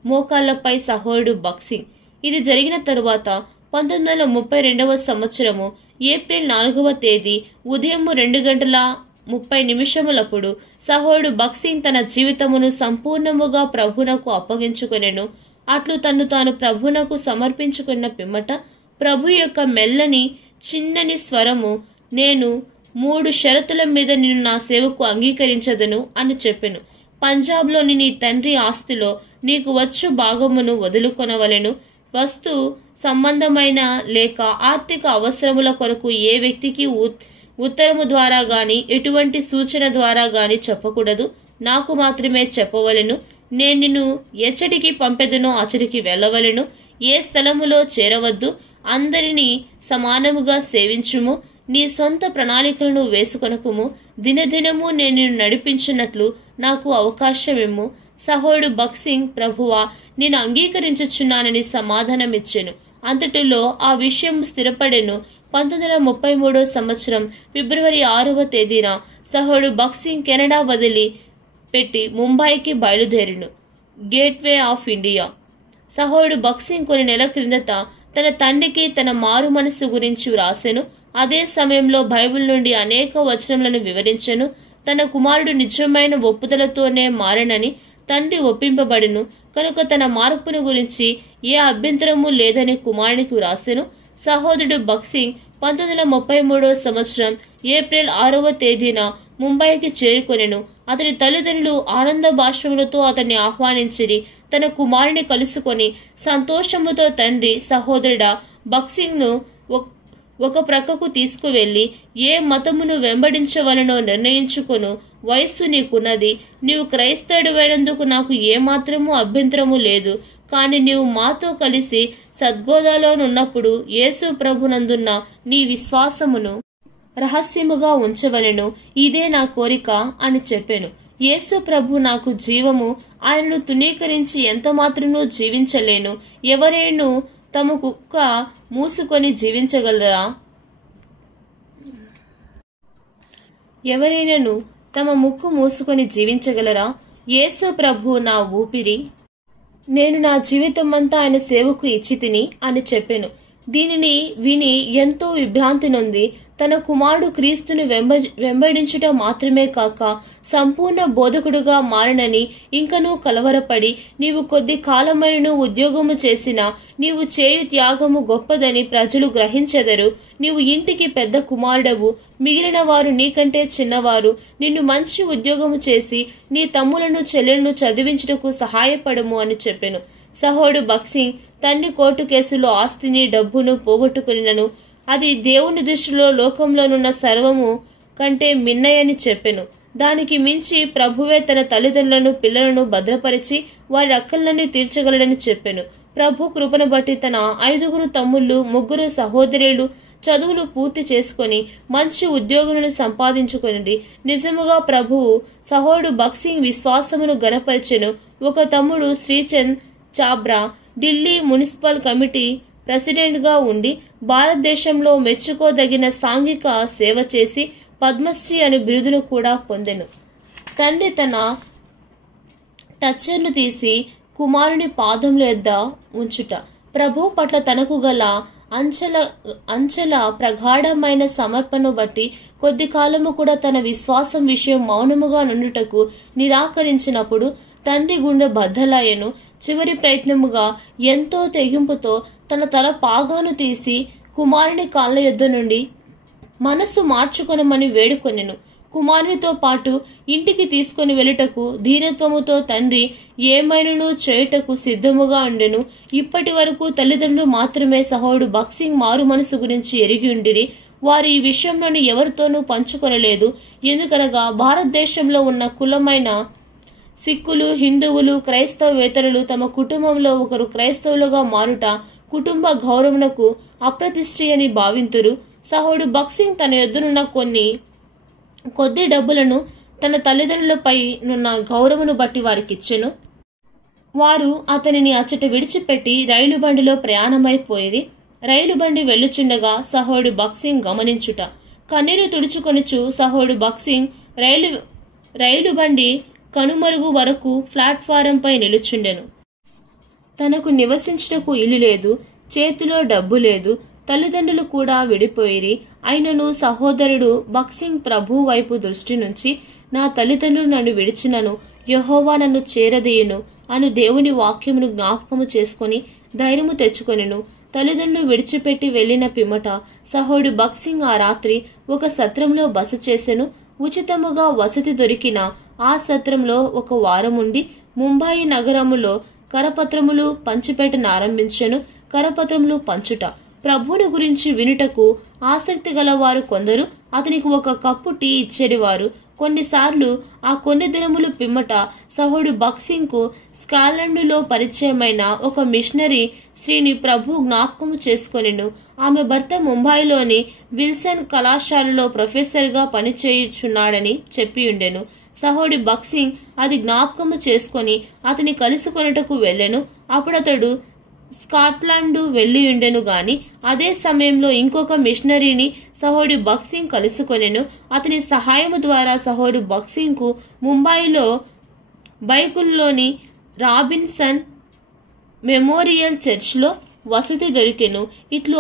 మోకాళ్లపై సహోదరుడు భక్సింగ్. ఇది జరిగిన తరువాత 1932వ సంవత్సరము ఏప్రిల్ 4వ తేదీ ఉదయం 2:30 సహోదరుడు భక్సింగ్ తన జీవితమును సంపూర్ణముగా ప్రభునకు అప్పగించుకొనెను. అట్లు తన్ను తాను ప్రభునకు సమర్పించుకున్న పిమ్మట ప్రభు యొక్క మెల్లని చిన్నని స్వరము, నేను 3 షరతుల మీద నిన్ను నా సేవకు అంగీకరించదను అని చెప్పెను. పంజాబ్లోని నీ తండ్రి ఆస్తిలో నీకు వచ్చు భాగమును వదులుకొనవలెను. వస్తు సంబంధమైన లేక ఆర్థిక అవసరముల కొరకు ఏ వ్యక్తికి ఉత్తరము ద్వారా గాని, ఎటువంటి సూచన ద్వారా గాని చెప్పకూడదు. నాకు మాత్రమే చెప్పవలెను. నేను నిన్ను ఎచ్చటికి పంపెదనో అచ్చటికి వెళ్ళవలెను. ఏ స్థలములో చేరవద్దు. అందరినీ సమానముగా సేవించుము. నీ సొంత ప్రణాళికలను వేసుకొనకుము. దినదినము నేను నిన్ను నడిపించినట్లు నాకు అవకాశమిమ్ము. సహోదరుడు భక్సింగ్, ప్రభువా, నేను అంగీకరించుచున్నానని సమాధానమిచ్చెను. అంతటిలో ఆ విషయం స్థిరపడెను. 1933 సంవత్సరం ఫిబ్రవరి 6వ తేదీన సహోదరుడు భక్సింగ్ కెనడా వదిలి పెట్టి ముంబైకి బయలుదేరిను. Gateway of India. సహోదరుడు భక్సింగ్ కొన్ని నెలల క్రిందట తన తండ్రికి తన మారు మనసు గురించి వ్రాసెను. అదే సమయంలో బైబిల్ నుండి అనేక వచనములను వివరించెను. తన కుమారుడు నిజమైన ఒప్పుదలతోనే మారెనని తండ్రి ఒప్పింపబడెను కనుక తన మార్పును గురించి ఏ అభ్యంతరము లేదని కుమారునికి వ్రాసెను. సహోదరుడు భక్సింగ్ 1933 సంవత్సరం ఏప్రిల్ 6వ తేదీన ముంబైకి చేరుకొనెను. అతని తల్లిదండ్రులు ఆనంద బాష్పములతో అతన్ని ఆహ్వానించిరి. తన కుమారుని కలుసుకొని సంతోషముతో తండ్రి సహోదరుడా భక్సింగ్ ను ఒక ప్రక్కకు తీసుకువెళ్లి, ఏ మతమును వెంబడించవలనో నిర్ణయించుకొను. వయస్సు నీకున్నది. నీవు క్రైస్తవుడైనందుకు నాకు ఏమాత్రము అభ్యంతరము లేదు. కాని నీవు మాతో కలిసి సద్గోదాలోనున్నప్పుడు యేసు ప్రభునందున్న నీ విశ్వాసమును రహస్యముగా ఉంచవలెను. ఇదే నా కోరిక అని చెప్పెను. యేసు ప్రభు నాకు జీవము. ఆయనను తునీకరించి ఎంత మాత్రమూ జీవించలేను. ఎవరైనా తమ కుక్క మూసుకొని జీవించగలరా? ఎవరైనాను తమ ముక్కు మూసుకొని జీవించగలరా? యేసు ప్రభు నా ఊపిరి. నేను నా జీవితమంతా ఆయన సేవకు ఇచ్చి తిని అని చెప్పెను. దీనిని విని ఎంతో విభ్రాంతి నొంది తన కుమారుడు క్రీస్తును వెంబడించుట మాత్రమే కాక సంపూర్ణ బోధకుడుగా మారనని ఇంకనూ కలవరపడి, నీవు కొద్ది కాలమైనను ఉద్యోగము చేసినా నీవు చేయు త్యాగము గొప్పదని ప్రజలు గ్రహించెదరు. నీవు ఇంటికి పెద్ద కుమారుడవు. మిగిలిన వారు నీకంటే చిన్నవారు. నిన్ను మంచి ఉద్యోగము చేసి నీ తమ్ములను చెల్లెలను చదివించుటకు సహాయపడము అని చెప్పెను. సహోదరుడు భక్సింగ్ తండ్రి కోర్టు కేసులో ఆస్తిని డబ్బును పోగొట్టుకునినను అది దేవుని దృష్టిలో లోకంలోనున్న సర్వము కంటే మిన్నయని చెప్పెను. దానికి మించి ప్రభువే తన తల్లిదండ్రులను పిల్లలను భద్రపరిచి వారి అక్కలన్నీ తీర్చగలడని చెప్పెను. ప్రభు కృపను బట్టి తన 5 తమ్ముళ్ళు 3 సహోదరులు చదువులు పూర్తి చేసుకుని మంచి ఉద్యోగులను సంపాదించుకొనింది. నిజముగా ప్రభువు సహోడు భక్సింగ్ విశ్వాసమును గణపరిచెను. ఒక తమ్ముడు Srichand Chhabra Delhi municipal committee president గా ఉండి భారతదేశంలో మెచ్చుకోదగిన సాంఘిక సేవ చేసి పద్మశ్రీ అను బిరుదును కూడా పొందెను. తండ్రి తన టచ్చర్ను తీసి కుమారుని పాదముల యొద్ద ఉంచుట ప్రభు పట్ల తనకు గల అంచెల ప్రగాఢమైన సమర్పణను బట్టి కొద్ది కాలము కూడా తన విశ్వాసం విషయం మౌనముగా నుండుటకు నిరాకరించినప్పుడు తండ్రి గుండె బద్దలయ్యను. చివరి ప్రయత్నముగా ఎంతో తెగింపుతో తన తల పాగాను తీసి కుమారుని కాళ్ళ యొద్ద నుండి మనస్సు మార్చుకొనమని వేడుకొనెను. కుమారునితో పాటు ఇంటికి తీసుకుని వెళ్ళుటకు దీనత్వముతో తండ్రి ఏమైనను చేయుటకు సిద్ధముగా ఉండెను. ఇప్పటి వరకు తల్లిదండ్రులు మాత్రమే సహోడు భక్సింగ్ మారు మనసు గురించి ఎరిగి ఉండిరి. వారు ఈ విషయంలోని ఎవరితోనూ పంచుకొనలేదు. ఎందుకనగా భారతదేశంలో ఉన్న కులమైన సిక్కులు, హిందువులు, క్రైస్తవేతరులు తమ కుటుంబంలో ఒకరు క్రైస్తవులుగా మారుట కుటుంబ గౌరవమునకు అప్రతిష్ఠి అని భావింతురు. సహోడు భక్సింగ్ తన యొద్దనున్న కొద్ది డబ్బులను తన తల్లిదండ్రులపై నున్న గౌరవమును బట్టి వారికిచ్చెను. వారు అతనిని అచ్చట విడిచిపెట్టి రైలు బండిలో ప్రయాణమైపోయేది. రైలు బండి వెళ్ళుచుండగా సహోడు భక్సింగ్ గమనించుట కన్నీరు తుడుచుకొనుచు సహోడు భక్సింగ్ రైలు బండి కనుమరుగు వరకు ప్లాట్ఫారంపై నిలుచుండెను. తనకు నివసించుటకు ఇల్లు లేదు, చేతిలో డబ్బు లేదు, తల్లిదండ్రులు కూడా విడిపోయిరి. అయినను సహోదరుడు భక్సింగ్ ప్రభు వైపు దృష్టి నుంచి నా తల్లిదండ్రులు నన్ను విడిచినను యెహోవా నన్ను చేరదీయును అను దేవుని వాక్యమును జ్ఞాపకము చేసుకుని ధైర్యము తెచ్చుకొనెను. తల్లిదండ్రులు విడిచిపెట్టి వెళ్లిన పిమ్మట సహోడు భక్సింగ్ ఆ రాత్రి ఒక సత్రంలో బస చేసెను. ఉచితముగా వసతి దొరికిన ఆ సత్రంలో ఒక వారముండి ముంబాయి నగరములో కరపత్రములు పంచిపెట్టనారంభించెను. కరపత్రములు పంచుట ప్రభువుని గురించి వినుటకు ఆసక్తి గలవారు కొందరు అతనికి ఒక కప్పు టీ ఇచ్చేడివారు. కొన్నిసార్లు ఆ కొన్ని దినములు పిమ్మట సహోడు భక్సింగ్ కు స్కాట్లాండులో పరిచయమైన ఒక మిషనరీ స్త్రీని ప్రభు జ్ఞాపకము చేసుకొనెను. ఆమె భర్త ముంబాయిలోని విల్సన్ కళాశాలలో ప్రొఫెసర్ గా పనిచేయుచున్నాడని చెప్పియుండెను. సహోడి భక్సింగ్ అది జ్ఞాపకము చేసుకుని అతని కలుసుకొనుటకు వెళ్ళెను. అప్పుడతడు స్కాట్లాండు వెళ్లియుండెను గాని అదే సమయంలో ఇంకొక మిషనరీని సహోడి భక్సింగ్ కలుసుకొనెను. అతని సహాయము ద్వారా సహోడు భక్సింగ్ కు ముంబాయిలో బైకుల్లోని రాబిన్సన్ మెమోరియల్ చర్చ్లో వసతి దొరికెను. ఇట్లు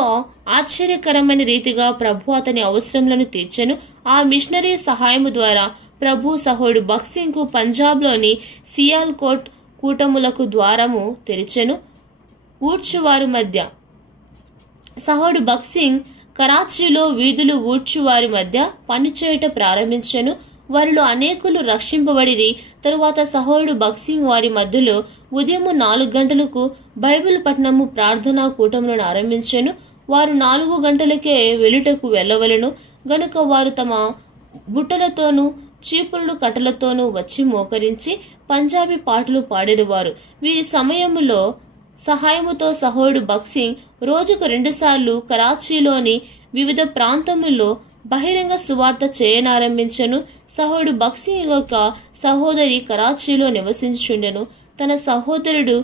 ఆశ్చర్యకరమైన రీతిగా ప్రభు అతని అవసరములను తీర్చెను. ఆ మిషనరీ సహాయము ద్వారా ప్రభు సహోడు భక్సింగ్ కు పంజాబ్లోని సియాల్కోట్ కూటములకు ద్వారము తెరిచెను. ఊడ్చువారు మధ్య సహోడు భక్సింగ్ కరాచీలో వీధులు ఊడ్చువారి మధ్య పనిచేయట ప్రారంభించెను. వారిలో అనేకులు రక్షింపబడిరి. తరువాత సహోడు భక్సింగ్ వారి మధ్యలో ఉదయం 4 గంటలకు బైబిల్ పఠనము ప్రార్థనా కూటములను ఆరంభించెను. వారు 4 గంటలకే వెలుటకు వెళ్లవలెను గనుక వారు తమ బుట్టలతోనూ చీపురుడు కట్టలతోనూ వచ్చి మోకరించి పంజాబీ పాటలు పాడేవారు. వీరి సమయములో సహాయముతో సహోడు భక్సింగ్ రోజుకు 2 సార్లు కరాచీలోని వివిధ ప్రాంతముల్లో బహిరంగ సువార్త చేయనారంభించెను. సహోడు భక్సింగ్ యొక్క సహోదరి కరాచీలో నివసించుచుండెను. తన సహోదరుడు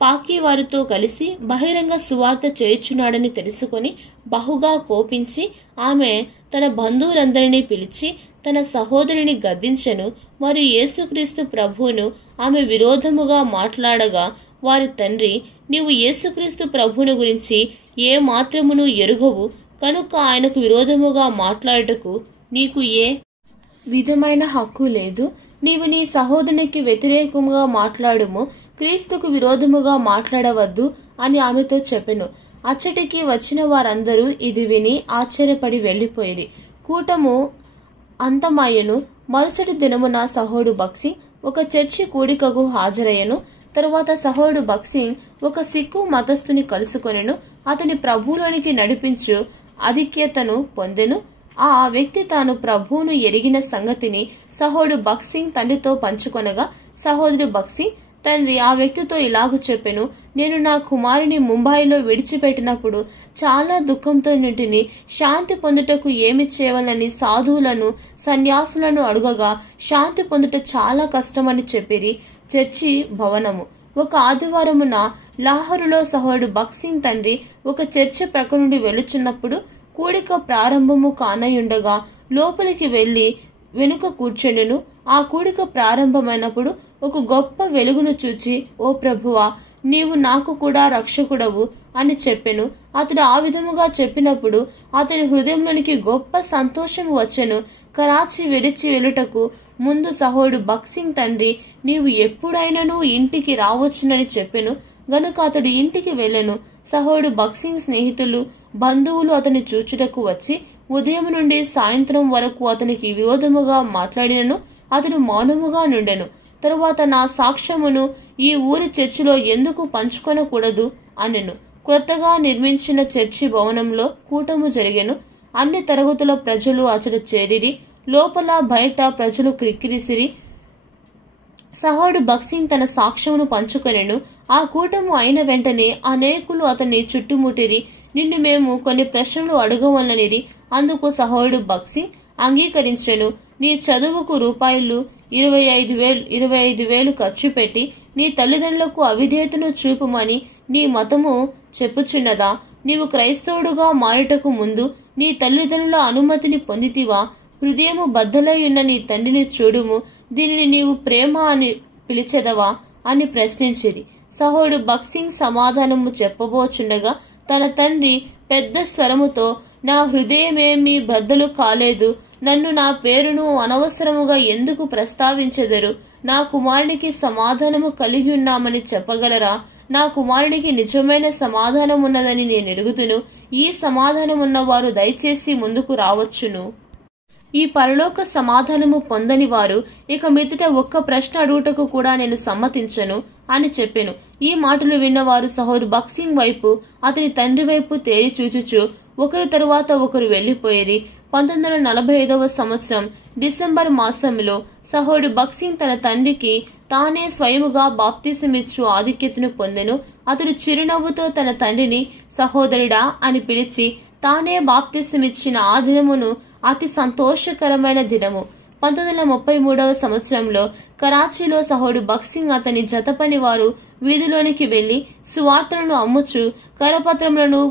పాకీ వారితో కలిసి బహిరంగ సువార్త చేయుచున్నాడని తెలుసుకొని బహుగా కోపించి ఆమె తన బంధువులందరినీ పిలిచి తన సహోదరిని గద్దించెను. మరియు యేసుక్రీస్తు ప్రభువును ఆమె విరోధముగా మాట్లాడగా వారి తండ్రి, నీవు యేసుక్రీస్తు ప్రభువును గురించి ఏ మాత్రమును ఎరుగవు కనుక ఆయనకు విరోధముగా మాట్లాడుటకు నీకు ఏ విధమైన హక్కు లేదు. నీవు నీ సహోదరునికి వ్యతిరేకముగా మాట్లాడుము, క్రీస్తుకు విరోధముగా మాట్లాడవద్దు అని ఆమెతో చెప్పెను. అచ్చటికి వచ్చిన వారందరూ ఇది విని ఆశ్చర్యపడి వెళ్లిపోయిరి. కూటము అంతమయ్యను. మరుసటి దినమున సహోడు భక్సింగ్ ఒక చర్చి కూడికకు హాజరయ్యను. తరువాత సహోడు భక్సింగ్ ఒక సిక్కు మతస్థుని కలుసుకొనెను. అతని ప్రభువులోనికి నడిపించు ఆధిక్యతను పొందెను. ఆ వ్యక్తి తాను ప్రభువును ఎరిగిన సంగతిని సహోడు భక్సింగ్ తండ్రితో పంచుకొనగా సహోదరుడు భక్సింగ్ తండ్రి ఆ వ్యక్తితో ఇలాగూ చెప్పెను, నేను నా కుమారుని ముంబాయిలో విడిచిపెట్టినప్పుడు చాలా దుఃఖంతో నింటిని. శాంతి పొందుటకు ఏమి చేయవలని సాధువులను సన్యాసులను అడుగగా శాంతి పొందుట చాలా కష్టమని చెప్పిరి. చర్చి భవనము. ఒక ఆదివారమున లాహోరులో సహోదరుడు భక్సింగ్ తండ్రి ఒక చర్చి ప్రక్క నుండి వెళుచున్నప్పుడు కూడిక ప్రారంభము కానయుండగా లోపలికి వెళ్లి వెనుక కూర్చొనెను. ఆ కూడిక ప్రారంభమైనప్పుడు ఒక గొప్ప వెలుగును చూచి, ఓ ప్రభువా, నీవు నాకు కూడా రక్షకుడవు అని చెప్పెను. అతడు ఆ విధముగా చెప్పినప్పుడు అతని హృదయంలోనికి గొప్ప సంతోషం వచ్చెను. కరాచీ విడిచి వెలుటకు ముందు సహోదరుడు భక్సింగ్ తండ్రి, నీవు ఎప్పుడైనాను ఇంటికి రావచ్చునని చెప్పెను. గనుక అతడు ఇంటికి వెళ్ళెను. సహోదరుడు భక్సింగ్ స్నేహితులు బంధువులు అతని చూచుటకు వచ్చి ఉదయం నుండి సాయంత్రం వరకు అతనికి విరోధముగా మాట్లాడినను అతడు మౌనముగా నుండెను. తరువాత నా సాక్ష్యమును ఈ ఊరి చర్చిలో ఎందుకు పంచుకొనకూడదు అనెను. కొత్తగా నిర్మించిన చర్చి భవనంలో కూటము జరిగెను. అన్ని తరగతుల ప్రజలు అతడు చేరిరి. లోపల బయట ప్రజలు క్రిక్కిరిసిరి. సహోదరుడు భక్సింగ్ తన సాక్ష్యమును పంచుకొనెను. ఆ కూటము అయిన వెంటనే అనేకులు అతన్ని చుట్టుముట్టిరి. నిన్ను మేము కొన్ని ప్రశ్నలు అడగవలనిరి. అందుకు సహోదరుడు భక్సింగ్ అంగీకరించెను. నీ చదువుకు రూపాయలు 25,000 ఖర్చు పెట్టి నీ తల్లిదండ్రులకు అవిధేయతను చూపుమని నీ మతము చెప్పుచున్నదా? నీవు క్రైస్తవుడుగా మారుటకు ముందు నీ తల్లిదండ్రుల అనుమతిని పొందితివా? హృదయము బద్దలై ఉన్న నీ తండ్రిని చూడుము, దీనిని నీవు ప్రేమ అని పిలిచెదవా అని ప్రశ్నించిరి. సహోదరుడు భక్సింగ్ సమాధానము చెప్పబోచుండగా తన తండ్రి పెద్ద స్వరముతో, నా హృదయమేమీ బద్దలు కాలేదు. నన్ను నా పేరును అనవసరముగా ఎందుకు ప్రస్తావించెదరు? నా కుమారునికి సమాధానము కలిగి ఉన్నామని చెప్పగలరా? నా కుమారునికి నిజమైన సమాధానం ఉన్నదని నేను ఎరుగుదును. ఈ సమాధానం ఉన్నవారు దయచేసి ముందుకు రావచ్చును. ఈ పరలోక సమాధానము పొందని వారు ఇక మీదట ఒక్క ప్రశ్న అడుగుటకు కూడా నేను సమ్మతించను అని చెప్పెను. ఈ మాటలు విన్నవారు సహోదరు భక్సింగ్ వైపు అతని తండ్రి వైపు తేరి చూచుచు ఒకరి తరువాత ఒకరు వెళ్లిపోయేరి. 1945 సంవత్సరం డిసెంబర్ మాసంలో సహోదరుడు భక్సింగ్ తన తండ్రికి తానే స్వయముగా బాప్తిసమిచ్చు ఆధిక్యతను పొందెను. అతడు చిరునవ్వుతో తన తండ్రిని సహోదరుడా అని పిలిచి తానే బాప్తిసమిచ్చిన ఆ దినమును అతి సంతోషకరమైన దినము. 1933 సంవత్సరంలో కరాచీలో సహోదరుడు భక్సింగ్ అతని జతపని వారు వీధిలోనికి వెళ్లి సువార్తలను అమ్ముచు కరపత్రములను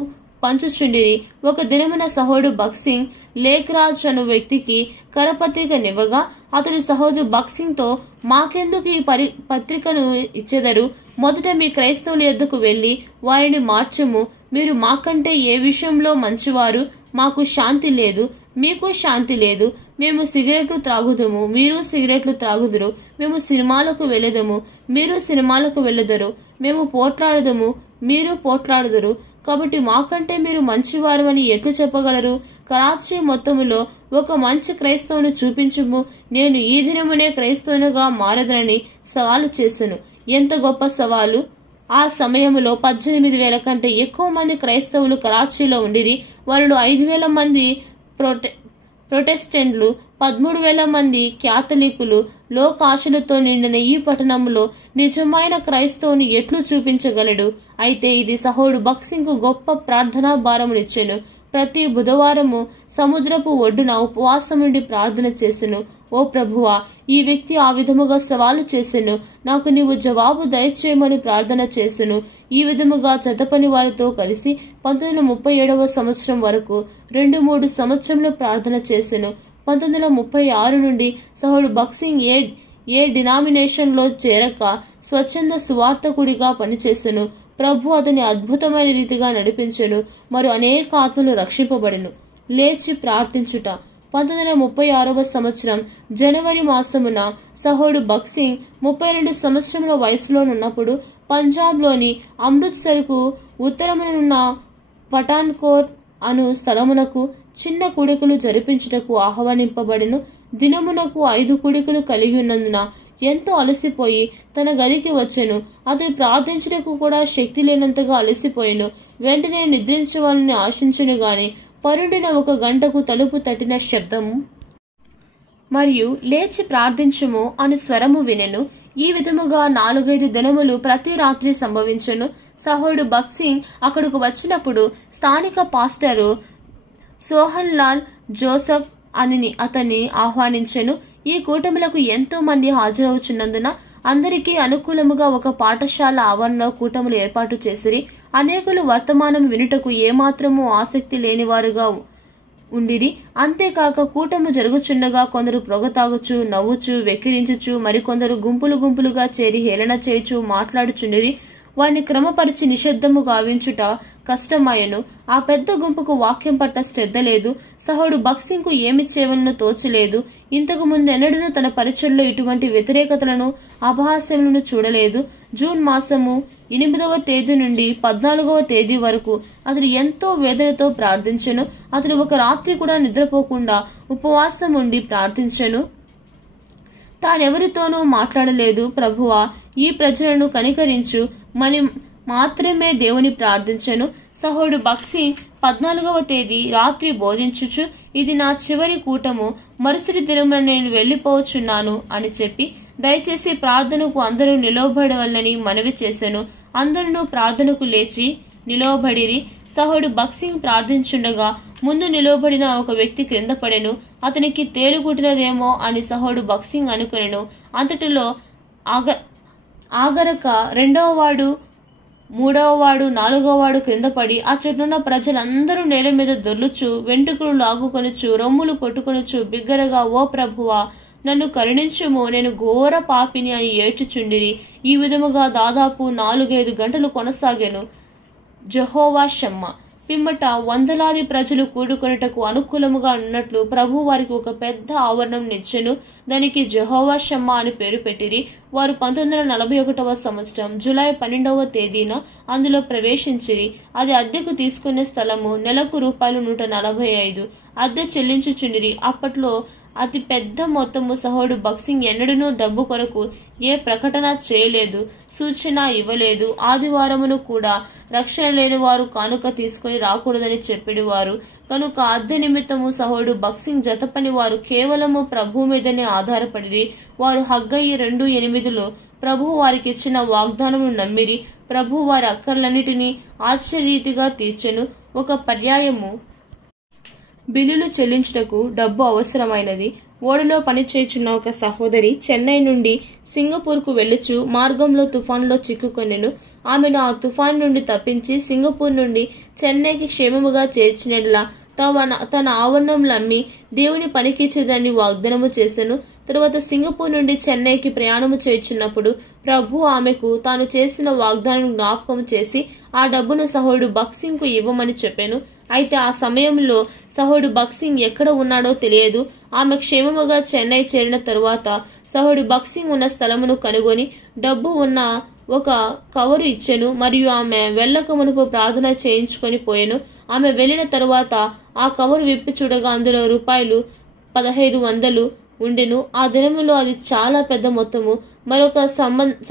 పంచుచుండిరి. ఒక దినమున సహోదరుడు భక్సింగ్ లేఖరాజ్ అను వ్యక్తికి కరపత్రిక నివ్వగా అతడు సహోదరుడు భక్సింగ్ తో, మాకెందుకు ఈ పత్రికను ఇచ్చెదరు? మొదట మీ క్రైస్తవుల యొద్దకు వెళ్లి వారిని మార్చుము. మీరు మాకంటే ఏ విషయంలో మంచివారు? మాకు శాంతి లేదు, మీకు శాంతి లేదు. మేము సిగరెట్లు త్రాగుదుము, మీరు సిగరెట్లు త్రాగుదురు. మేము సినిమాలకు వెళ్ళదము, మీరు సినిమాలకు వెళ్ళదరు. మేము పోట్లాడదము, మీరు పోట్లాడుదురు. కాబట్టి మాకంటే మీరు మంచివారు అని ఎట్లు చెప్పగలరు? కరాచీ మొత్తములో ఒక మంచి క్రైస్తవుని చూపించుము, నేను ఈ దినమునే క్రైస్తవునిగా మారదనని సవాలు చేసెను. ఎంత గొప్ప సవాలు! ఆ సమయంలో 18,000 కంటే ఎక్కువ మంది క్రైస్తవులు కరాచీలో ఉండిరి. వారిలో 5,000 మంది ప్రొటెస్టెంట్లు, 13,000 మంది క్యాథలికులు. లోకాశలతో నిండిన ఈ పట్టణంలో నిజమైన క్రైస్తవుని ఎట్లు చూపించగలడు? అయితే ఇది సహోదరుడు భక్సింగ్ గొప్ప ప్రార్థనా భారమునిచ్చెను. ప్రతి బుధవారము సముద్రపు ఒడ్డున ఉపవాసం నుండి ప్రార్థన చేసెను. ఓ ప్రభువా, ఈ వ్యక్తి ఆ విధముగా సవాలు చేసెను, నాకు నీవు జవాబు దయచేయమని ప్రార్థన చేసెను. ఈ విధముగా జతపని వారితో కలిసి 1937 సంవత్సరం వరకు 2-3 సంవత్సరంలో ప్రార్థన చేసెను. 1936 నుండి సహోదరుడు భక్సింగ్ ఏ డినామినేషన్ లో చేరక స్వచ్ఛంద సువార్తకుడిగా పనిచేసెను. ప్రభు అతని అద్భుతమైన రీతిగా నడిపించెను. మరి అనేక ఆత్మలు రక్షింపబడెను. లేచి ప్రార్థించుట. 1936 సంవత్సరం జనవరి మాసమున సహోదరుడు భక్సింగ్ 32 సంవత్సరముల వయసులోనున్నప్పుడు పంజాబ్ లోని అమృత్సర్కు ఉత్తరమునున్న పఠాన్కోట్ అను స్థలమునకు చిన్న కూడికలు జరిపించుటకు ఆహ్వానింపబడెను. దినమునకు 5 కూడికలు కలిగి ఉన్నందున ఎంతో అలసిపోయి తన గదికి వచ్చెను. అతడు ప్రార్థించుటకు కూడా శక్తి లేనంతగా అలసిపోయెను. వెంటనే నిద్రించవాలని ఆశించెను గాని పరుండిన 1 గంటకు తలుపు తట్టిన శబ్దము మరియు లేచి ప్రార్థించుము అను స్వరము వినెను. ఈ విధముగా 4-5 దినములు ప్రతి రాత్రి సంభవించెను. సహోడు భక్సింగ్ అక్కడకు వచ్చినప్పుడు స్థానిక పాస్టరు సోహన్ లాల్ జోసెఫ్ అని అతన్ని ఆహ్వానించెను. ఈ కూటములకు ఎంతో మంది హాజరవుచున్నందున అందరికీ అనుకూలముగా ఒక పాఠశాల ఆవరణలో కూటములు ఏర్పాటు చేసిరి. అనేకులు వర్తమానం వినుటకు ఏమాత్రము ఆసక్తి లేనివారుగా ఉండిరి. అంతేకాక కూటము జరుగుచుండగా కొందరు పొగతాగుచు, నవ్వుచు, వెక్కిరించుచు, మరికొందరు గుంపులు గుంపులుగా చేరి హేళన చేయుచు మాట్లాడుచుండిరి. వారిని క్రమపరిచి నిశ్శబ్దము గావించుట కష్టమాయను. ఆ పెద్ద గుంపుకు వాక్యం పట్ల శ్రద్ధ లేదు. సహోడు భక్సింగ్ కు ఏమి చేయవలనో తోచలేదు. ఇంతకు ముందెన్నడూ తన పరిచయలో ఇటువంటి వ్యతిరేకతలను, అపహాస్యములను చూడలేదు. జూన్ మాసము 8వ తేదీ నుండి 14వ తేదీ వరకు అతడు ఎంతో వేదనతో ప్రార్థించెను. అతడు ఒక రాత్రి కూడా నిద్రపోకుండా ఉపవాసం ఉండి ప్రార్థించెను. తానెవరితోనూ మాట్లాడలేదు. ప్రభువా, ఈ ప్రజలను కనికరించు మని మాత్రమే దేవుని ప్రార్థించెను. సహోడు భక్సింగ్ 14వ తేదీ రాత్రి బోధించుచు, ఇది నా చివరి కూటము, మరుసటి దినమున నేను వెళ్లిపోవచ్చున్నాను అని చెప్పి దయచేసి ప్రార్థనకు అందరూ నిలవబడవలనని మనవి చేశాను. అందరూ ప్రార్థనకు లేచి నిలవబడిరి. సహోడు భక్సింగ్ ప్రార్థించుండగా ముందు నిలవబడిన ఒక వ్యక్తి క్రింద పడెను. అతనికి తేలుగుట్టినదేమో అని సహోడు భక్సింగ్ అనుకొనెను. అంతటిలో ఆగరక 2వ వాడు, 3వ వాడు, 4వ వాడు క్రింద పడి ఆ చుట్టూన్న ప్రజలందరూ నేల మీద దొర్లుచు, వెంట్రుకలు లాగుకొనుచు, రొమ్ములు కొట్టుకొనుచు బిగ్గరగా, ఓ ప్రభువా, నన్ను కరుణించుము, నేను ఘోర పాపిని అని ఏడ్చుచుండిరి. ఈ విధముగా దాదాపు 4-5 గంటలు కొనసాగాను. జెహోవా షమ్మా పిమ్మట వందలాది ప్రజలు కూడుకొనుటకు అనుకూలముగా ఉన్నట్లు ప్రభు వారికి ఒక పెద్ద ఆవరణం నిచ్చెను. దానికి జెహోవా షమ్మా అని పేరు పెట్టిరి. వారు 1941వ సంవత్సరం జూలై 12వ తేదీన అందులో ప్రవేశించిరి. అది అద్దెకు తీసుకునే స్థలము. నెలకు ₹145 అద్దె చెల్లించుచుండిరి. అప్పట్లో అతి పెద్ద మొత్తము. సహోడు భక్సింగ్ ఎన్నడూనూ డబ్బు కొరకు ఏ ప్రకటన చేయలేదు, సూచన ఇవ్వలేదు. ఆదివారమును కూడా రక్షణ లేని వారు కానుక తీసుకుని రాకూడదని చెప్పిడివారు. కనుక అద్దె నిమిత్తము సహోడు భక్సింగ్ జతపని వారు కేవలము ప్రభు మీదనే ఆధారపడిరి. వారు హగ్గయి 2:8లో ప్రభు వారికి ఇచ్చిన వాగ్దానమును నమ్మిరి. ప్రభు వారి అక్కర్లన్నిటినీ ఆశ్చర్యరీతిగా తీర్చెను. ఒక పర్యాయము బిల్లులు చెల్లించుటకు డబ్బు అవసరమైనది. ఓడలో పనిచేయుచున్న ఒక సహోదరి చెన్నై నుండి సింగపూర్కు వెళ్లుచు మార్గంలో తుఫానులో చిక్కుకొనెను. ఆమెను ఆ తుఫాను నుండి తప్పించి సింగపూర్ నుండి చెన్నైకి క్షేమముగా చేర్చినట్లా తన ఆవరణంలో అమ్మి దేవుని పనికిచ్చేదాన్ని వాగ్దానము చేసెను. తరువాత సింగపూర్ నుండి చెన్నైకి ప్రయాణము చేయుచున్నప్పుడు ప్రభు ఆమెకు తాను చేసిన వాగ్దానం జ్ఞాపకం చేసి ఆ డబ్బును సహోడు భక్సింగ్ కు ఇవ్వమని చెప్పాను. అయితే ఆ సమయంలో సహోడు భక్సింగ్ ఎక్కడ ఉన్నాడో తెలియదు. ఆమె క్షేమముగా చెన్నై చేరిన తరువాత సహోడు భక్సింగ్ ఉన్న స్థలమును కనుగొని డబ్బు ఉన్న ఒక కవరు ఇచ్చెను. మరియు ఆమె వెళ్ళక మునుపు ప్రార్థన చేయించుకొని పోయెను. ఆమె వెళ్లిన తరువాత ఆ కవరు విప్పి చూడగా అందులో ₹1500 ఉండెను. ఆ దినములో అది చాలా పెద్ద మొత్తము. మరొక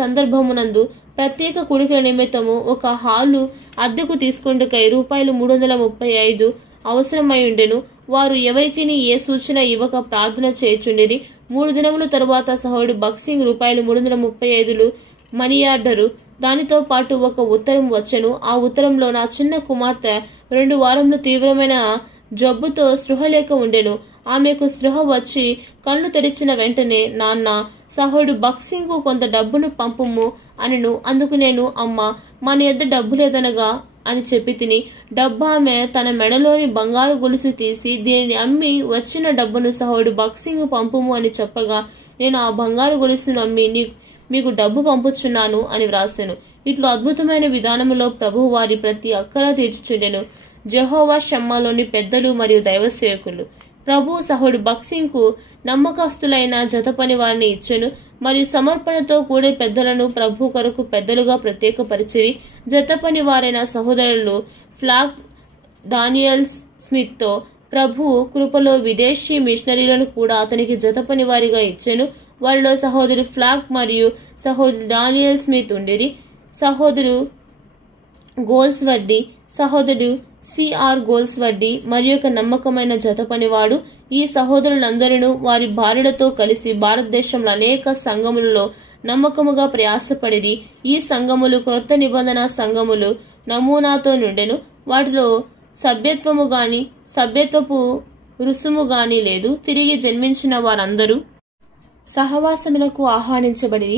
సందర్భమునందు ప్రత్యేక కూడికల నిమిత్తము ఒక హాలు అద్దెకు తీసుకుంటకై ₹335 అవసరమై ఉండెను. వారు ఎవరికి ఏ సూచన ఇవ్వక ప్రార్థన చేయుచుండిరి. 3 దినముల తరువాత సహోడు భక్సింగ్ ₹335 మనియార్డరు దానితో పాటు ఒక ఉత్తరం వచ్చెను. ఆ ఉత్తరంలో నా చిన్న కుమార్తె 2 వారములు తీవ్రమైన జబ్బుతో స్పృహ లేక ఉండెను. ఆమెకు స్పృహ వచ్చి కళ్ళు తెరిచిన వెంటనే, నాన్న, సహోడు భక్సింగ్ కు కొంత డబ్బును పంపుము అనెను. అందుకు నేను, అమ్మా, మన యొద్ద డబ్బు లేదనగా అని చెప్పి తిని, డబ్బామె తన మెడలోని బంగారు గొలుసు తీసి దీనిని అమ్మి వచ్చిన డబ్బును సహోడు భక్సింగ్ పంపుము అని చెప్పగా, నేను ఆ బంగారు గొలుసును అమ్మి మీకు డబ్బు పంపుచున్నాను అని వ్రాసెను. ఇట్లు అద్భుతమైన విధానములో ప్రభు వారి ప్రతి అక్కర తీర్చుచుండెను. జెహోవా షమ్మాలోని పెద్దలు మరియు దైవ సేవకులు ప్రభు సహోడు భక్సింగ్ కు నమ్మకస్తులైన జతపని వారిని ఇచ్చెను. మరియు సమర్పణతో కూడే పెద్దలను ప్రభు కొరకు పెద్దలుగా ప్రత్యేకపరిచిరి. జతపని వారైన సహోదరులు ఫ్లాక్ డానియల్ స్మిత్ తో ప్రభు కృపలో విదేశీ మిషనరీలను కూడా అతనికి జతపని వారిగా ఇచ్చెను. వారిలో సహోదరు ఫ్లాక్ మరియు సహోదరు డానియల్ స్మిత్ ఉండిరి. సహోదరు గోల్స్వర్ది, సహోదరుడు సిఆర్ గోల్స్వర్ది మరి ఒక నమ్మకమైన జతపనివాడు. ఈ సహోదరులందరూ వారి భార్యలతో కలిసి భారతదేశంలో అనేక సంఘములలో నమ్మకముగా ప్రయాసపడిరి. ఈ సంఘములు క్రొత్త నిబంధన సంఘములు నమూనాతో నుండెను. వాటిలో సభ్యత్వము గాని సభ్యత్వపు రుసుము గాని లేదు. తిరిగి జన్మించిన వారందరూ సహవాసములకు ఆహ్వానించబడి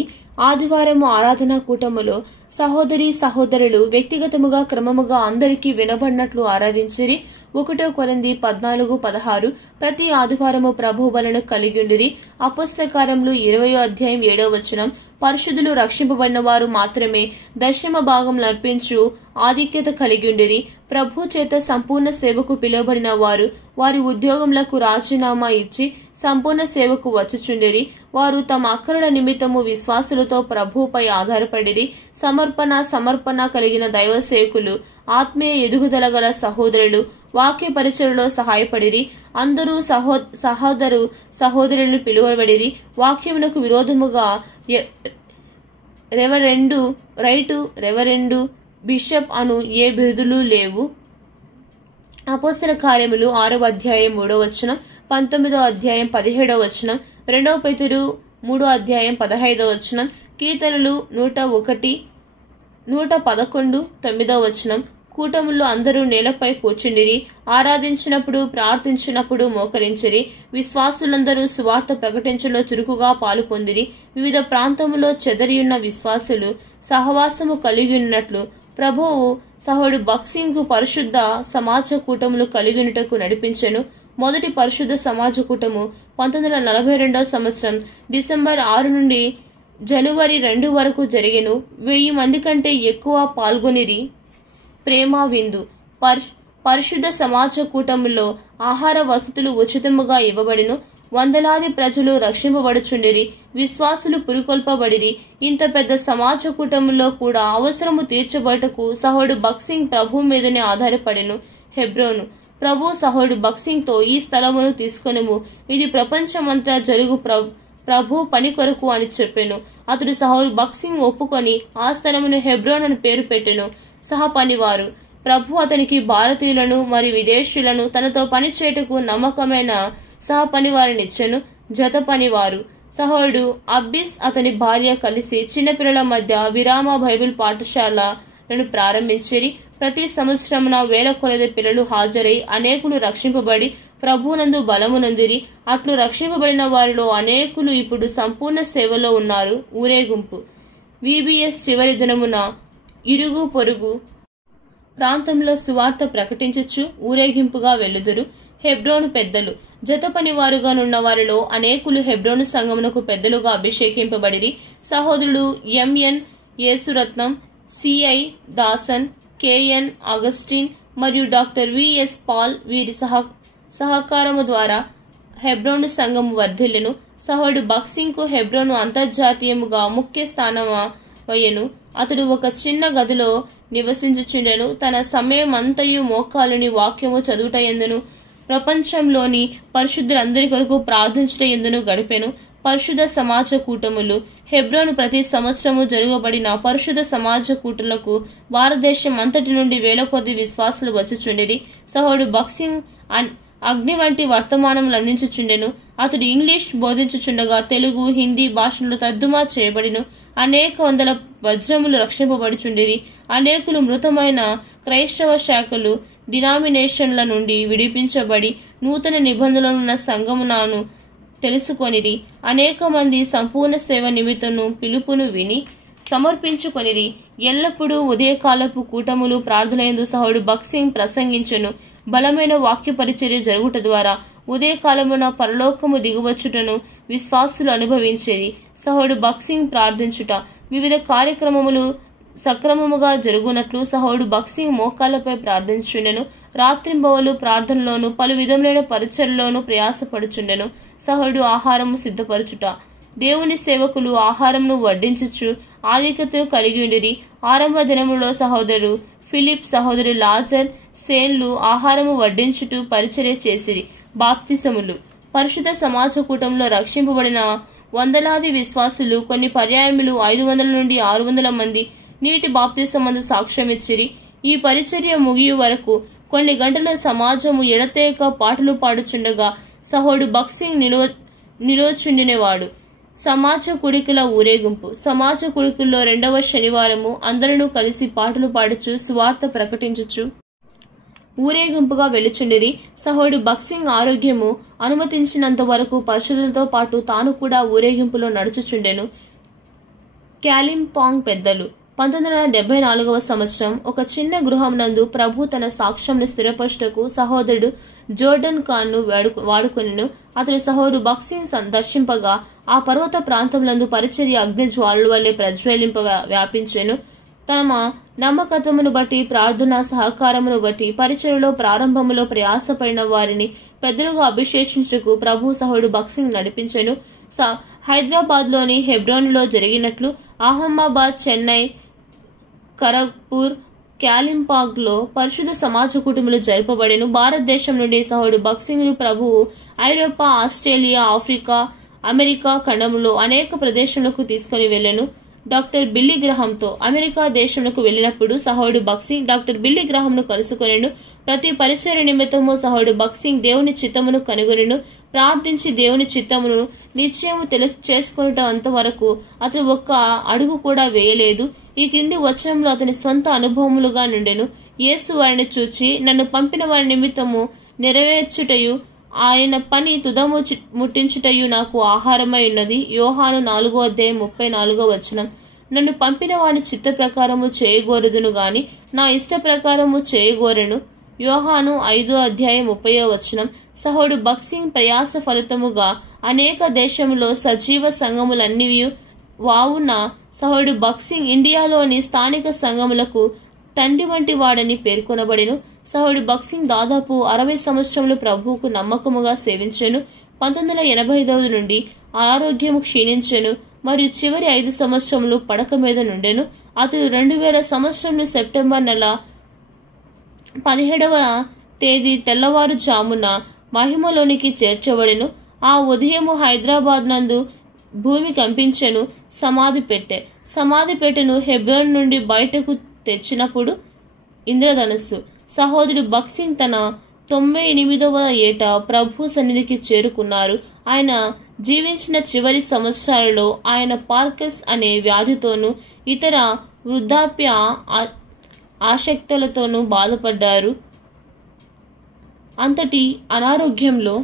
ఆదివారము ఆరాధనా కూటములో సహోదరి సహోదరులు వ్యక్తిగతముగా క్రమముగా అందరికీ వినబడినట్లు ఆరాధించిరి. 1 కొరింథీ 14:16 ప్రతి ఆదివారము ప్రభువు బలను కలిగిండిరి. అపొస్తల కార్యములు 20వ అధ్యాయం 7వ వచనం పరిశుద్ధులు రక్షింపబడిన వారు మాత్రమే దశమ భాగం అర్పించు ఆధిక్యత కలిగిండిరి. ప్రభు చేత సంపూర్ణ సేవకు పిలువబడిన వారు వారి ఉద్యోగములకు రాజీనామా ఇచ్చి సంపూర్ణ సేవకు వచ్చుచుండిరి. వారు తమ అక్కరల నిమిత్తము విశ్వాసులతో ప్రభువుపై ఆధారపడిరి. సమర్పణ కలిగిన దైవ సేవకులు, ఆత్మీయ ఎదుగుదల గల సహోదరులు వాక్య పరిచయలో సహాయపడిరి. అందరూ సహోదరులను పిలువబడిరి. వాక్యమునకు విరోధముగా రెవరెండు బిషప్ అను ఏ బిరుదులు లేవు. అపొస్తల కార్యములు 6వ అధ్యాయం 3వ వచనం, 19వ అధ్యాయం 17వ వచనం, 2 పేతురు 3వ అధ్యాయం 15వ వచనం, కీర్తనలు 101, 111, 9వ వచనం. కూటముల్లో అందరూ నేలపై కూర్చుండిరి. ఆరాధించినప్పుడు ప్రార్థించినప్పుడు మోకరించిరి. విశ్వాసులందరూ సువార్త ప్రకటించలో చురుకుగా పాలు పొందిరి. వివిధ ప్రాంతములో చెదరియున్న విశ్వాసులు సహవాసము కలిగినట్లు ప్రభువు సహోడు బక్సింగ్ కు పరిశుద్ధ సమాజ కూటములు కలిగినటకు నడిపించెను. మొదటి పరిశుద్ధ సమాజ కూటము 1942వ సంవత్సరం డిసెంబర్ 6 నుండి జనవరి 2 వరకు జరిగెను. 1000 మంది కంటే ఎక్కువ పాల్గొనిరి. ప్రేమ విందు పరిశుద్ధ సమాజ కూటములో ఆహార వసతులు ఉచితముగా ఇవ్వబడిను. వందలాది ప్రజలు రక్షింపబడుచుండిరి. విశ్వాసులు పురికొల్పబడిరి. ఇంత పెద్ద సమాజ కూటములో కూడా అవసరము తీర్చబడటకు సహోడు బక్సింగ్ ప్రభు మీదనే ఆధారపడెను. హెబ్రోను ప్రభు సహోడు బక్సింగ్ తో ఈ స్థలమును తీసుకొనుము, ఇది ప్రపంచమంతా జరుగు ప్రభు పని కొరకు అని చెప్పెను. అతడు సహోడు బక్సింగ్ ఒప్పుకొని ఆ స్థలమును హెబ్రోన్ అని పేరు పెట్టెను. సహపనివారు ప్రభు అతనికి భారతీయులను మరియు విదేశీయులను తనతో పనిచేయటకు నమ్మకమైన సహపనివారినిచ్చెను. జత పనివారు సహోడు అబ్బిస్ అతని భార్య కలిసి చిన్నపిల్లల మధ్య విరామ బైబిల్ పాఠశాలను ప్రారంభించిరి. ప్రతి సంవత్సరమున వేల కొలది పిల్లలు హాజరై అనేకులు రక్షింపబడి ప్రభువునందు బలమునందిరి. అట్లు రక్షింపబడిన వారిలో అనేకులు ఇప్పుడు సంపూర్ణ సేవలో ఉన్నారు. ఊరేగింపు VBS చివరి దినమున ఇరుగు పొరుగు ప్రాంతంలో సువార్త ప్రకటించుచు ఊరేగింపుగా వెల్లుదురు. హెబ్రోను పెద్దలు జత పనివారుగానున్న వారిలో అనేకులు హెబ్రోను సంఘమునకు పెద్దలుగా అభిషేకింపబడిరి. సహోదరులు MN Yesuratnam, CI Dasan, KN Augustine మరియు డాక్టర్ VS పాల్ వీరి సహకారము ద్వారా హెబ్రోను సంఘము వర్ధిల్లెను. సహోడు బక్సింగ్ కు హెబ్రోను అంతర్జాతీయముగా ముఖ్య స్థానమయ్యెను. అతడు ఒక చిన్న గదిలో నివసించుచుండెను. తన సమయమంతయు మోకాలుని వాక్యము చదువుట ఎందును ప్రపంచంలోని పరిశుద్ధులందరి కొరకు ప్రార్థించుట ఎందును గడిపెను. పరిశుద్ధ సమాజ కూటములు హెబ్రోను ప్రతి సంవత్సరము జరగబడిన పరిశుద్ధ సమాజ కూటములకు భారతదేశం అంతటి నుండి వేల కొద్ది విశ్వాసులు వచ్చుచుండిరి. సహోడు బక్సింగ్ అగ్ని వంటి వర్తమానములు అందించుచుండెను. అతడు ఇంగ్లీష్ బోధించుచుండగా తెలుగు, హిందీ భాషల్లో తర్జుమా చేయబడిను. అనేక వందల వజ్రములు రక్షింపబడుచుండిరి. అనేకులు మృతమైన క్రైస్తవ శాఖలు డినామినేషన్ల నుండి విడిపించబడి నూతన నిబంధనలున్న సంఘమునాను తెలుసుకొనిరి. అనేక మంది సంపూర్ణ సేవ నిమిత్తము పిలుపును విని సమర్పించుకొనిరి. ఎల్లప్పుడూ ఉదయకాలపు కూటములు ప్రార్థనయందు సహోడు బక్సింగ్ ప్రసంగించెను. బలమైన వాక్య పరిచర్య జరుగుట ద్వారా ఉదయకాలమున పరలోకము దిగువచ్చుటను విశ్వాసులు అనుభవించేది. సహోడు బక్సింగ్ ప్రార్థించుట వివిధ కార్యక్రమములు సక్రమముగా జరుగునట్లు సహోడు బక్సింగ్ మోకాళ్లపై ప్రార్థించుండెను. రాత్రింబవలు ప్రార్థనలోను పలు విధములైన పరిచర్యలోను ప్రయాసపడుచుండెను. సహోడు ఆహారము సిద్ధపరచుట దేవుని సేవకులు ఆహారమును వడ్డించుచు ఆధిక్యతను కలిగి ఉండిరి. ఆరంభ దినములో సహోదరు ఫిలిప్, సహోదరు లాజర్, సేన్లు ఆహారము వడ్డించుటూ పరిచర్య చేసిరి. బాప్తిసములు పరిశుద్ధ సమాజ కూటంలో రక్షింపబడిన వందలాది విశ్వాసులు కొన్ని పర్యాయములు 500 నుండి 600 మంది నీటి బాప్తిసమందు సాక్ష్యమిచ్చిరి. ఈ పరిచర్య ముగియు వరకు కొన్ని గంటల సమాజము ఎడతేక పాటలు పాడుచుండగా సహోడు బక్సింగ్ నిలోచుండినవాడు. సమాజ కుడికల ఊరేగింపు. సమాజ కుడికల్లో 2వ శనివారము అందరూ కలిసి పాటలు పాడుచు సువార్త ప్రకటించుచు ఊరేగింపుగా వెలుచుండిరి. సహోడు భక్సింగ్ ఆరోగ్యము అనుమతించినంత వరకు పరిశుద్ధులతో పాటు తాను కూడా ఊరేగింపులో నడుచుచుండెను. క్యాలింపాంగ్ పెద్దలు. 1974వ సంవత్సరం ఒక చిన్న గృహం నందు ప్రభు తన సాక్ష్యంను స్థిరపరచుటకు సహోదరుడు జోర్డన్ ఖాన్ ను వాడుకొనెను. అతడు సహోడు భక్సింగ్ దర్శింపగా ఆ పర్వత ప్రాంతములందు పరిచర్య అగ్ని జ్వాలల వల్లే ప్రజ్వలింప వ్యాపించెను. తమ నమ్మకత్వమును బట్టి ప్రార్థనా సహకారమును బట్టి పరిచర్యలో ప్రారంభములో ప్రయాసపడిన వారిని పెద్దలుగా అభిషేకించుటకు ప్రభు సహోడు భక్సింగ్ నడిపించెను. హైదరాబాద్ లోని హెబ్రోన్లో జరిగినట్లు అహ్మదాబాద్, చెన్నై, ఖరగ్పూర్, క్యాలింపాంగ్ లో పరిశుద్ధ సమాజ కుటుంబాలు జరపబడెను. భారతదేశం నుండి సహోడు భక్సింగ్ ప్రభువు ఐరోపా, ఆస్ట్రేలియా, ఆఫ్రికా, అమెరికా ఖండములో అనేక ప్రదేశములకు తీసుకుని వెళ్లెను. డాక్టర్ బిల్లీ గ్రహాంతో అమెరికా దేశమునకు వెళ్లినప్పుడు సహోడు భక్సింగ్ డాక్టర్ బిల్లీ గ్రహాంను కలుసుకొనెను. ప్రతి పరిచర్య నిమిత్తము సహోడు భక్సింగ్ దేవుని చిత్తమును కనుగొనెను. ప్రార్థించి దేవుని చిత్తమును నిశ్చయము చేసుకొనుట అంతవరకు అతను ఒక్క అడుగు కూడా వేయలేదు. ఈ కింది వచనంలో అతని స్వంత అనుభవములుగా నుండెను. యేసు వారిని చూచి, నన్ను పంపిన వారి నిమిత్తము నెరవేర్చుటయు ఆయన పని తుదము ముట్టించుటయు నాకు ఆహారమై ఉన్నది. యోహాను 4:34. నన్ను పంపిన వాని చిత్త ప్రకారము చేయగోరదును గాని నా ఇష్ట ప్రకారము చేయగోరెను. యోహాను 5:30. సహోడు భక్సింగ్ ప్రయాస ఫలితముగా అనేక దేశములో సజీవ సంఘములన్నీ వావున సహోడు భక్సింగ్ ఇండియాలోని స్థానిక సంఘములకు తండ్రి వంటి వాడని పేర్కొనబడెను. సహోడు భక్సింగ్ దాదాపు 60 సంవత్సరములు ప్రభువుకు నమ్మకముగా సేవించెను. 1985 నుండి ఆరోగ్యము క్షీణించెను మరియు చివరి 5 సంవత్సరములు పడక మీద నుండెను. అతడు 2000 సంవత్సరంలో సెప్టెంబర్ నెల 17వ తేదీ తెల్లవారుజామున మహిమలోనికి చేర్చబడెను. ఆ ఉదయము హైదరాబాద్ నందు భూమి కంపించెను. సమాధి పెట్టెను హెబ్రోన్ నుండి బయటకు తెచ్చినప్పుడు ఇంద్రధనుస్సు. సహోదరుడు భక్సింగ్ తన 98వ ఏట ప్రభు సన్నిధికి చేరుకున్నారు. ఆయన జీవించిన చివరి సంవత్సరాలలో ఆయన పార్కిన్స్ అనే వ్యాధితోనూ ఇతర వృద్ధాప్య ఆసక్తులతోనూ బాధపడ్డారు. అంతటి అనారోగ్యంలో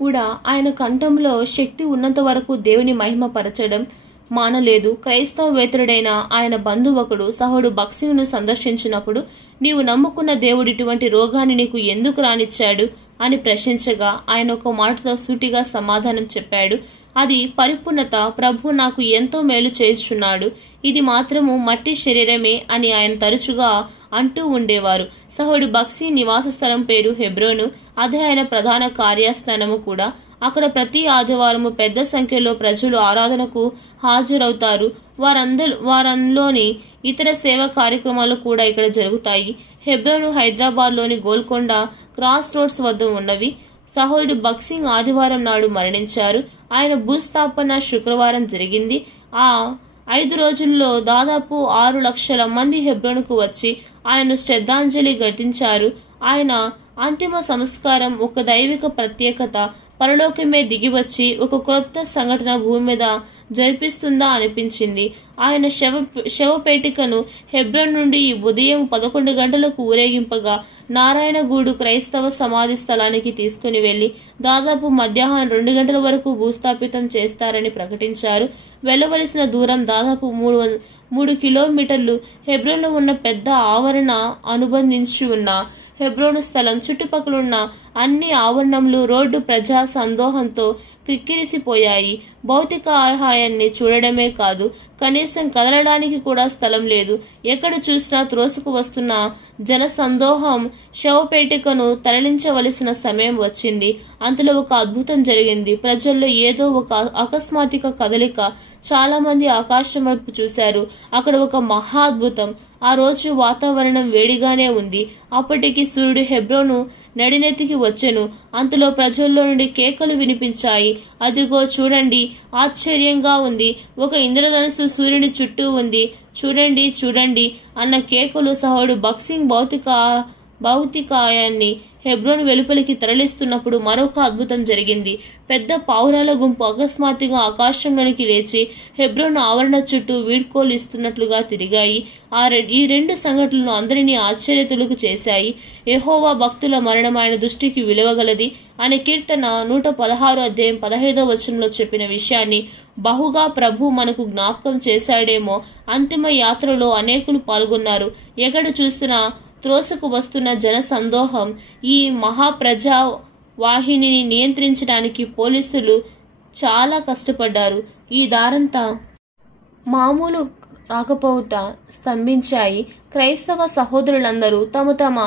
కూడా ఆయన కంఠంలో శక్తి ఉన్నంత వరకు దేవుని మహిమ పరచడం మానలేదు. క్రైస్తవేతరుడైన ఆయన బంధువకుడు సహోడు భక్సింగ్ ను సందర్శించినప్పుడు, నీవు నమ్ముకున్న దేవుడు ఇటువంటి రోగాన్ని నీకు ఎందుకు రానిచ్చాడు అని ప్రశ్నించగా ఆయన ఒక మాటతో సూటిగా సమాధానం చెప్పాడు. అది పరిపూర్ణత. ప్రభు నాకు ఎంతో మేలు చేస్తున్నాడు. ఇది మాత్రము మట్టి శరీరమే అని ఆయన తరచుగా అంటూ ఉండేవారు. సహోడు భక్సింగ్ నివాస స్థలం పేరు హెబ్రోను. అదే ఆయన ప్రధాన కార్యస్థానము కూడా. అక్కడ ప్రతి ఆదివారము పెద్ద సంఖ్యలో ప్రజలు ఆరాధనకు హాజరవుతారు. వారంలోని ఇతర సేవా కార్యక్రమాలు కూడా ఇక్కడ జరుగుతాయి. హెబ్రోను హైదరాబాద్ లోని గోల్కొండ క్రాస్ రోడ్స్ వద్ద ఉన్నవి. సహోదరుడు భక్సింగ్ ఆదివారం నాడు మరణించారు. ఆయన భూస్థాపన శుక్రవారం జరిగింది. ఆ 5 రోజుల్లో దాదాపు 6 లక్షల మంది హెబ్రోనుకు వచ్చి ఆయనను శ్రద్ధాంజలి ఘటించారు. ఆయన అంతిమ సంస్కారం ఒక దైవిక ప్రత్యేకత. పరలోకమే దిగివచ్చి ఒక క్రొత్త సంఘటన భూమి మీద జరిపిస్తుందా అనిపించింది. ఆయన శవపేటికను హెబ్రోన్ నుండి ఉదయం 11 గంటలకు ఊరేగింపగా నారాయణగూడు క్రైస్తవ సమాధి స్థలానికి తీసుకుని వెళ్లి దాదాపు మధ్యాహ్నం 2 గంటల వరకు భూస్థాపితం చేస్తారని ప్రకటించారు. వెళ్లవలసిన దూరం దాదాపు 3 కిలోమీటర్లు. హెబ్రోన్లో ఉన్న పెద్ద ఆవరణ అనుబంధించి ఉన్న హెబ్రోను స్థలం చుట్టుపక్కలున్న అన్ని ఆవరణములు రోడ్డు ప్రజా సందోహంతో క్రిక్కిరిసిపోయాయి. భౌతిక ఆహాయాన్ని చూడడమే కాదు, కనీసం కదలడానికి కూడా స్థలం లేదు. ఎక్కడ చూసినా త్రోసుకు వస్తున్న జన సందోహం శవపేటికను తరలించవలసిన సమయం వచ్చింది. అంతలో ఒక అద్భుతం జరిగింది. ప్రజల్లో ఏదో ఒక అకస్మాత్తుగా కదలిక. చాలా మంది ఆకాశం వైపు చూశారు. అక్కడ ఒక మహా అద్భుతం. ఆ రోజు వాతావరణం వేడిగానే ఉంది. అప్పటికి సూర్యుడు హెబ్రోను నడినెత్తికి వచ్చెను. అంతలో ప్రజల్లో నుండి కేకలు వినిపించాయి. అదిగో చూడండి, ఆశ్చర్యంగా ఉంది, ఒక ఇంద్రధనుస్సు సూర్యుని చుట్టూ ఉంది, చూడండి చూడండి అన్న కేకలు సహోడు భక్సింగ్ భౌతికాయాన్ని హెబ్రోను వెలుపలికి తరలిస్తున్నప్పుడు మరొక అద్భుతం జరిగింది. పెద్ద పావురాల గుంపు అకస్మాత్తుగా ఆకాశంలోనికి లేచి హెబ్రోను ఆవరణ చుట్టూ వీడ్కోలు ఇస్తున్నట్లుగా తిరిగాయి. ఈ రెండు సంఘటనలు అందరినీ ఆశ్చర్యతులకు చేశాయి. యెహోవా భక్తుల మరణం ఆయన దృష్టికి విలువగలది అనే కీర్తన 116 అధ్యాయం 15వ వచనంలో చెప్పిన విషయాన్ని బహుగా ప్రభు మనకు జ్ఞాపకం చేశాడేమో. అంతిమ యాత్రలో అనేకులు పాల్గొన్నారు. ఎక్కడ చూసినా త్రోసకు వస్తున్న జన సందోహం. ఈ మహాప్రజా వాహినిని నియంత్రించడానికి పోలీసులు చాలా కష్టపడ్డారు. ఈ దారంతా మామూలు రాకపోవుట స్తంభించాయి. క్రైస్తవ సహోదరులందరూ తమ తమ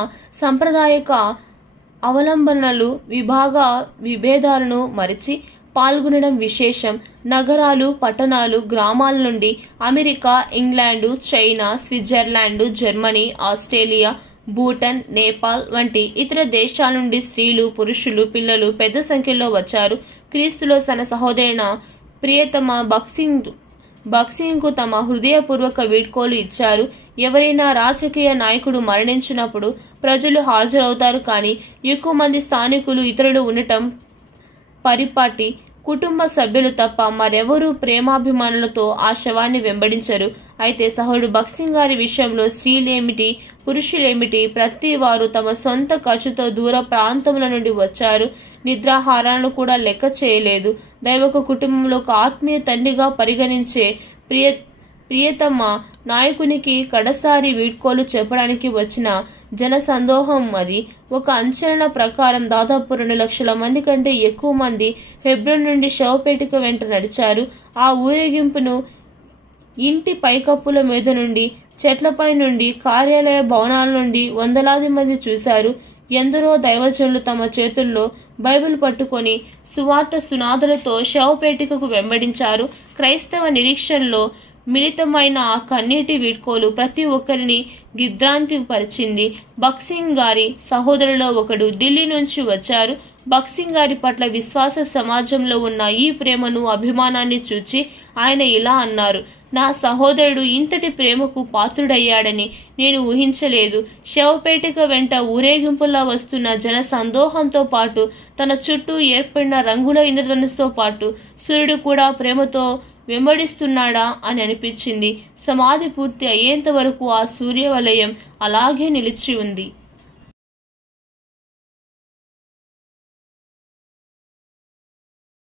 సంప్రదాయక అవలంబనలు విభేదాలను మరిచి పాల్గొనడం విశేషం. నగరాలు, పట్టణాలు, గ్రామాల నుండి America, England, China, Switzerland, Germany, Australia, Bhutan, Nepal వంటి ఇతర దేశాల నుండి స్త్రీలు, పురుషులు, పిల్లలు పెద్ద సంఖ్యలో వచ్చారు. క్రీస్తులో తన సహోదరైన ప్రియతమ బక్సింగ్ కు తమ హృదయపూర్వక వీడ్కోలు ఇచ్చారు. ఎవరైనా రాజకీయ నాయకుడు మరణించినప్పుడు ప్రజలు హాజరవుతారు, కానీ ఎక్కువ మంది స్థానికులు, ఇతరులు ఉండటం పరిపాటి. కుటుంబ సభ్యులు తప్ప మరెవరూ ప్రేమాభిమానులతో ఆ శవాన్ని వెంబడించరు. అయితే సహోదరుడు బక్సింగ్ గారి విషయంలో స్త్రీలేమిటి, పురుషులేమిటి, ప్రతి వారు తమ సొంత ఖర్చుతో దూర ప్రాంతముల నుండి వచ్చారు. నిద్రాహారాలను కూడా లెక్క చేయలేదు. దైవక కుటుంబంలో ఒక ఆత్మీయ తండ్రిగా పరిగణించే ప్రియతమ నాయకునికి కడసారి వీడ్కోలు చెప్పడానికి వచ్చిన జన సందోహం అది. ఒక అంచనా ప్రకారం దాదాపు 2 లక్షల మంది కంటే ఎక్కువ మంది హెబ్రోన్ నుండి శవపేటిక వెంట నడిచారు. ఆ ఊరేగింపును ఇంటి పైకప్పుల మీద నుండి, చెట్లపై నుండి, కార్యాలయ భవనాల నుండి వందలాది మంది చూశారు. ఎందరో దైవజనులు తమ చేతుల్లో బైబిల్ పట్టుకొని సువార్త సునాదలతో శవపేటికకు వెంబడించారు. క్రైస్తవ నిరీక్షణలో మిళితమైన ఆ కన్నీటి వీడ్కోలు ప్రతి ఒక్కరిని దిగ్భ్రాంతి పరిచింది. బక్సింగ్ గారి సహోదరులో ఒకడు ఢిల్లీ నుంచి వచ్చారు. బక్సింగ్ గారి పట్ల విశ్వాస సమాజంలో ఉన్న ఈ ప్రేమను, అభిమానాన్ని చూచి ఆయన ఇలా అన్నారు: నా సహోదరుడు ఇంతటి ప్రేమకు పాత్రుడయ్యాడని నేను ఊహించలేదు. శవపేటిక వెంట ఊరేగింపులా వస్తున్న జన సందోహంతో పాటు తన చుట్టూ ఏర్పడిన రంగుల ఇంద్రధనుస్సుతో పాటు సూర్యుడు కూడా ప్రేమతో వెంబడిస్తున్నాడా అని అనిపించింది. సమాధి పూర్తి అయ్యేంత వరకు ఆ సూర్యవలయం అలాగే నిలిచి ఉంది.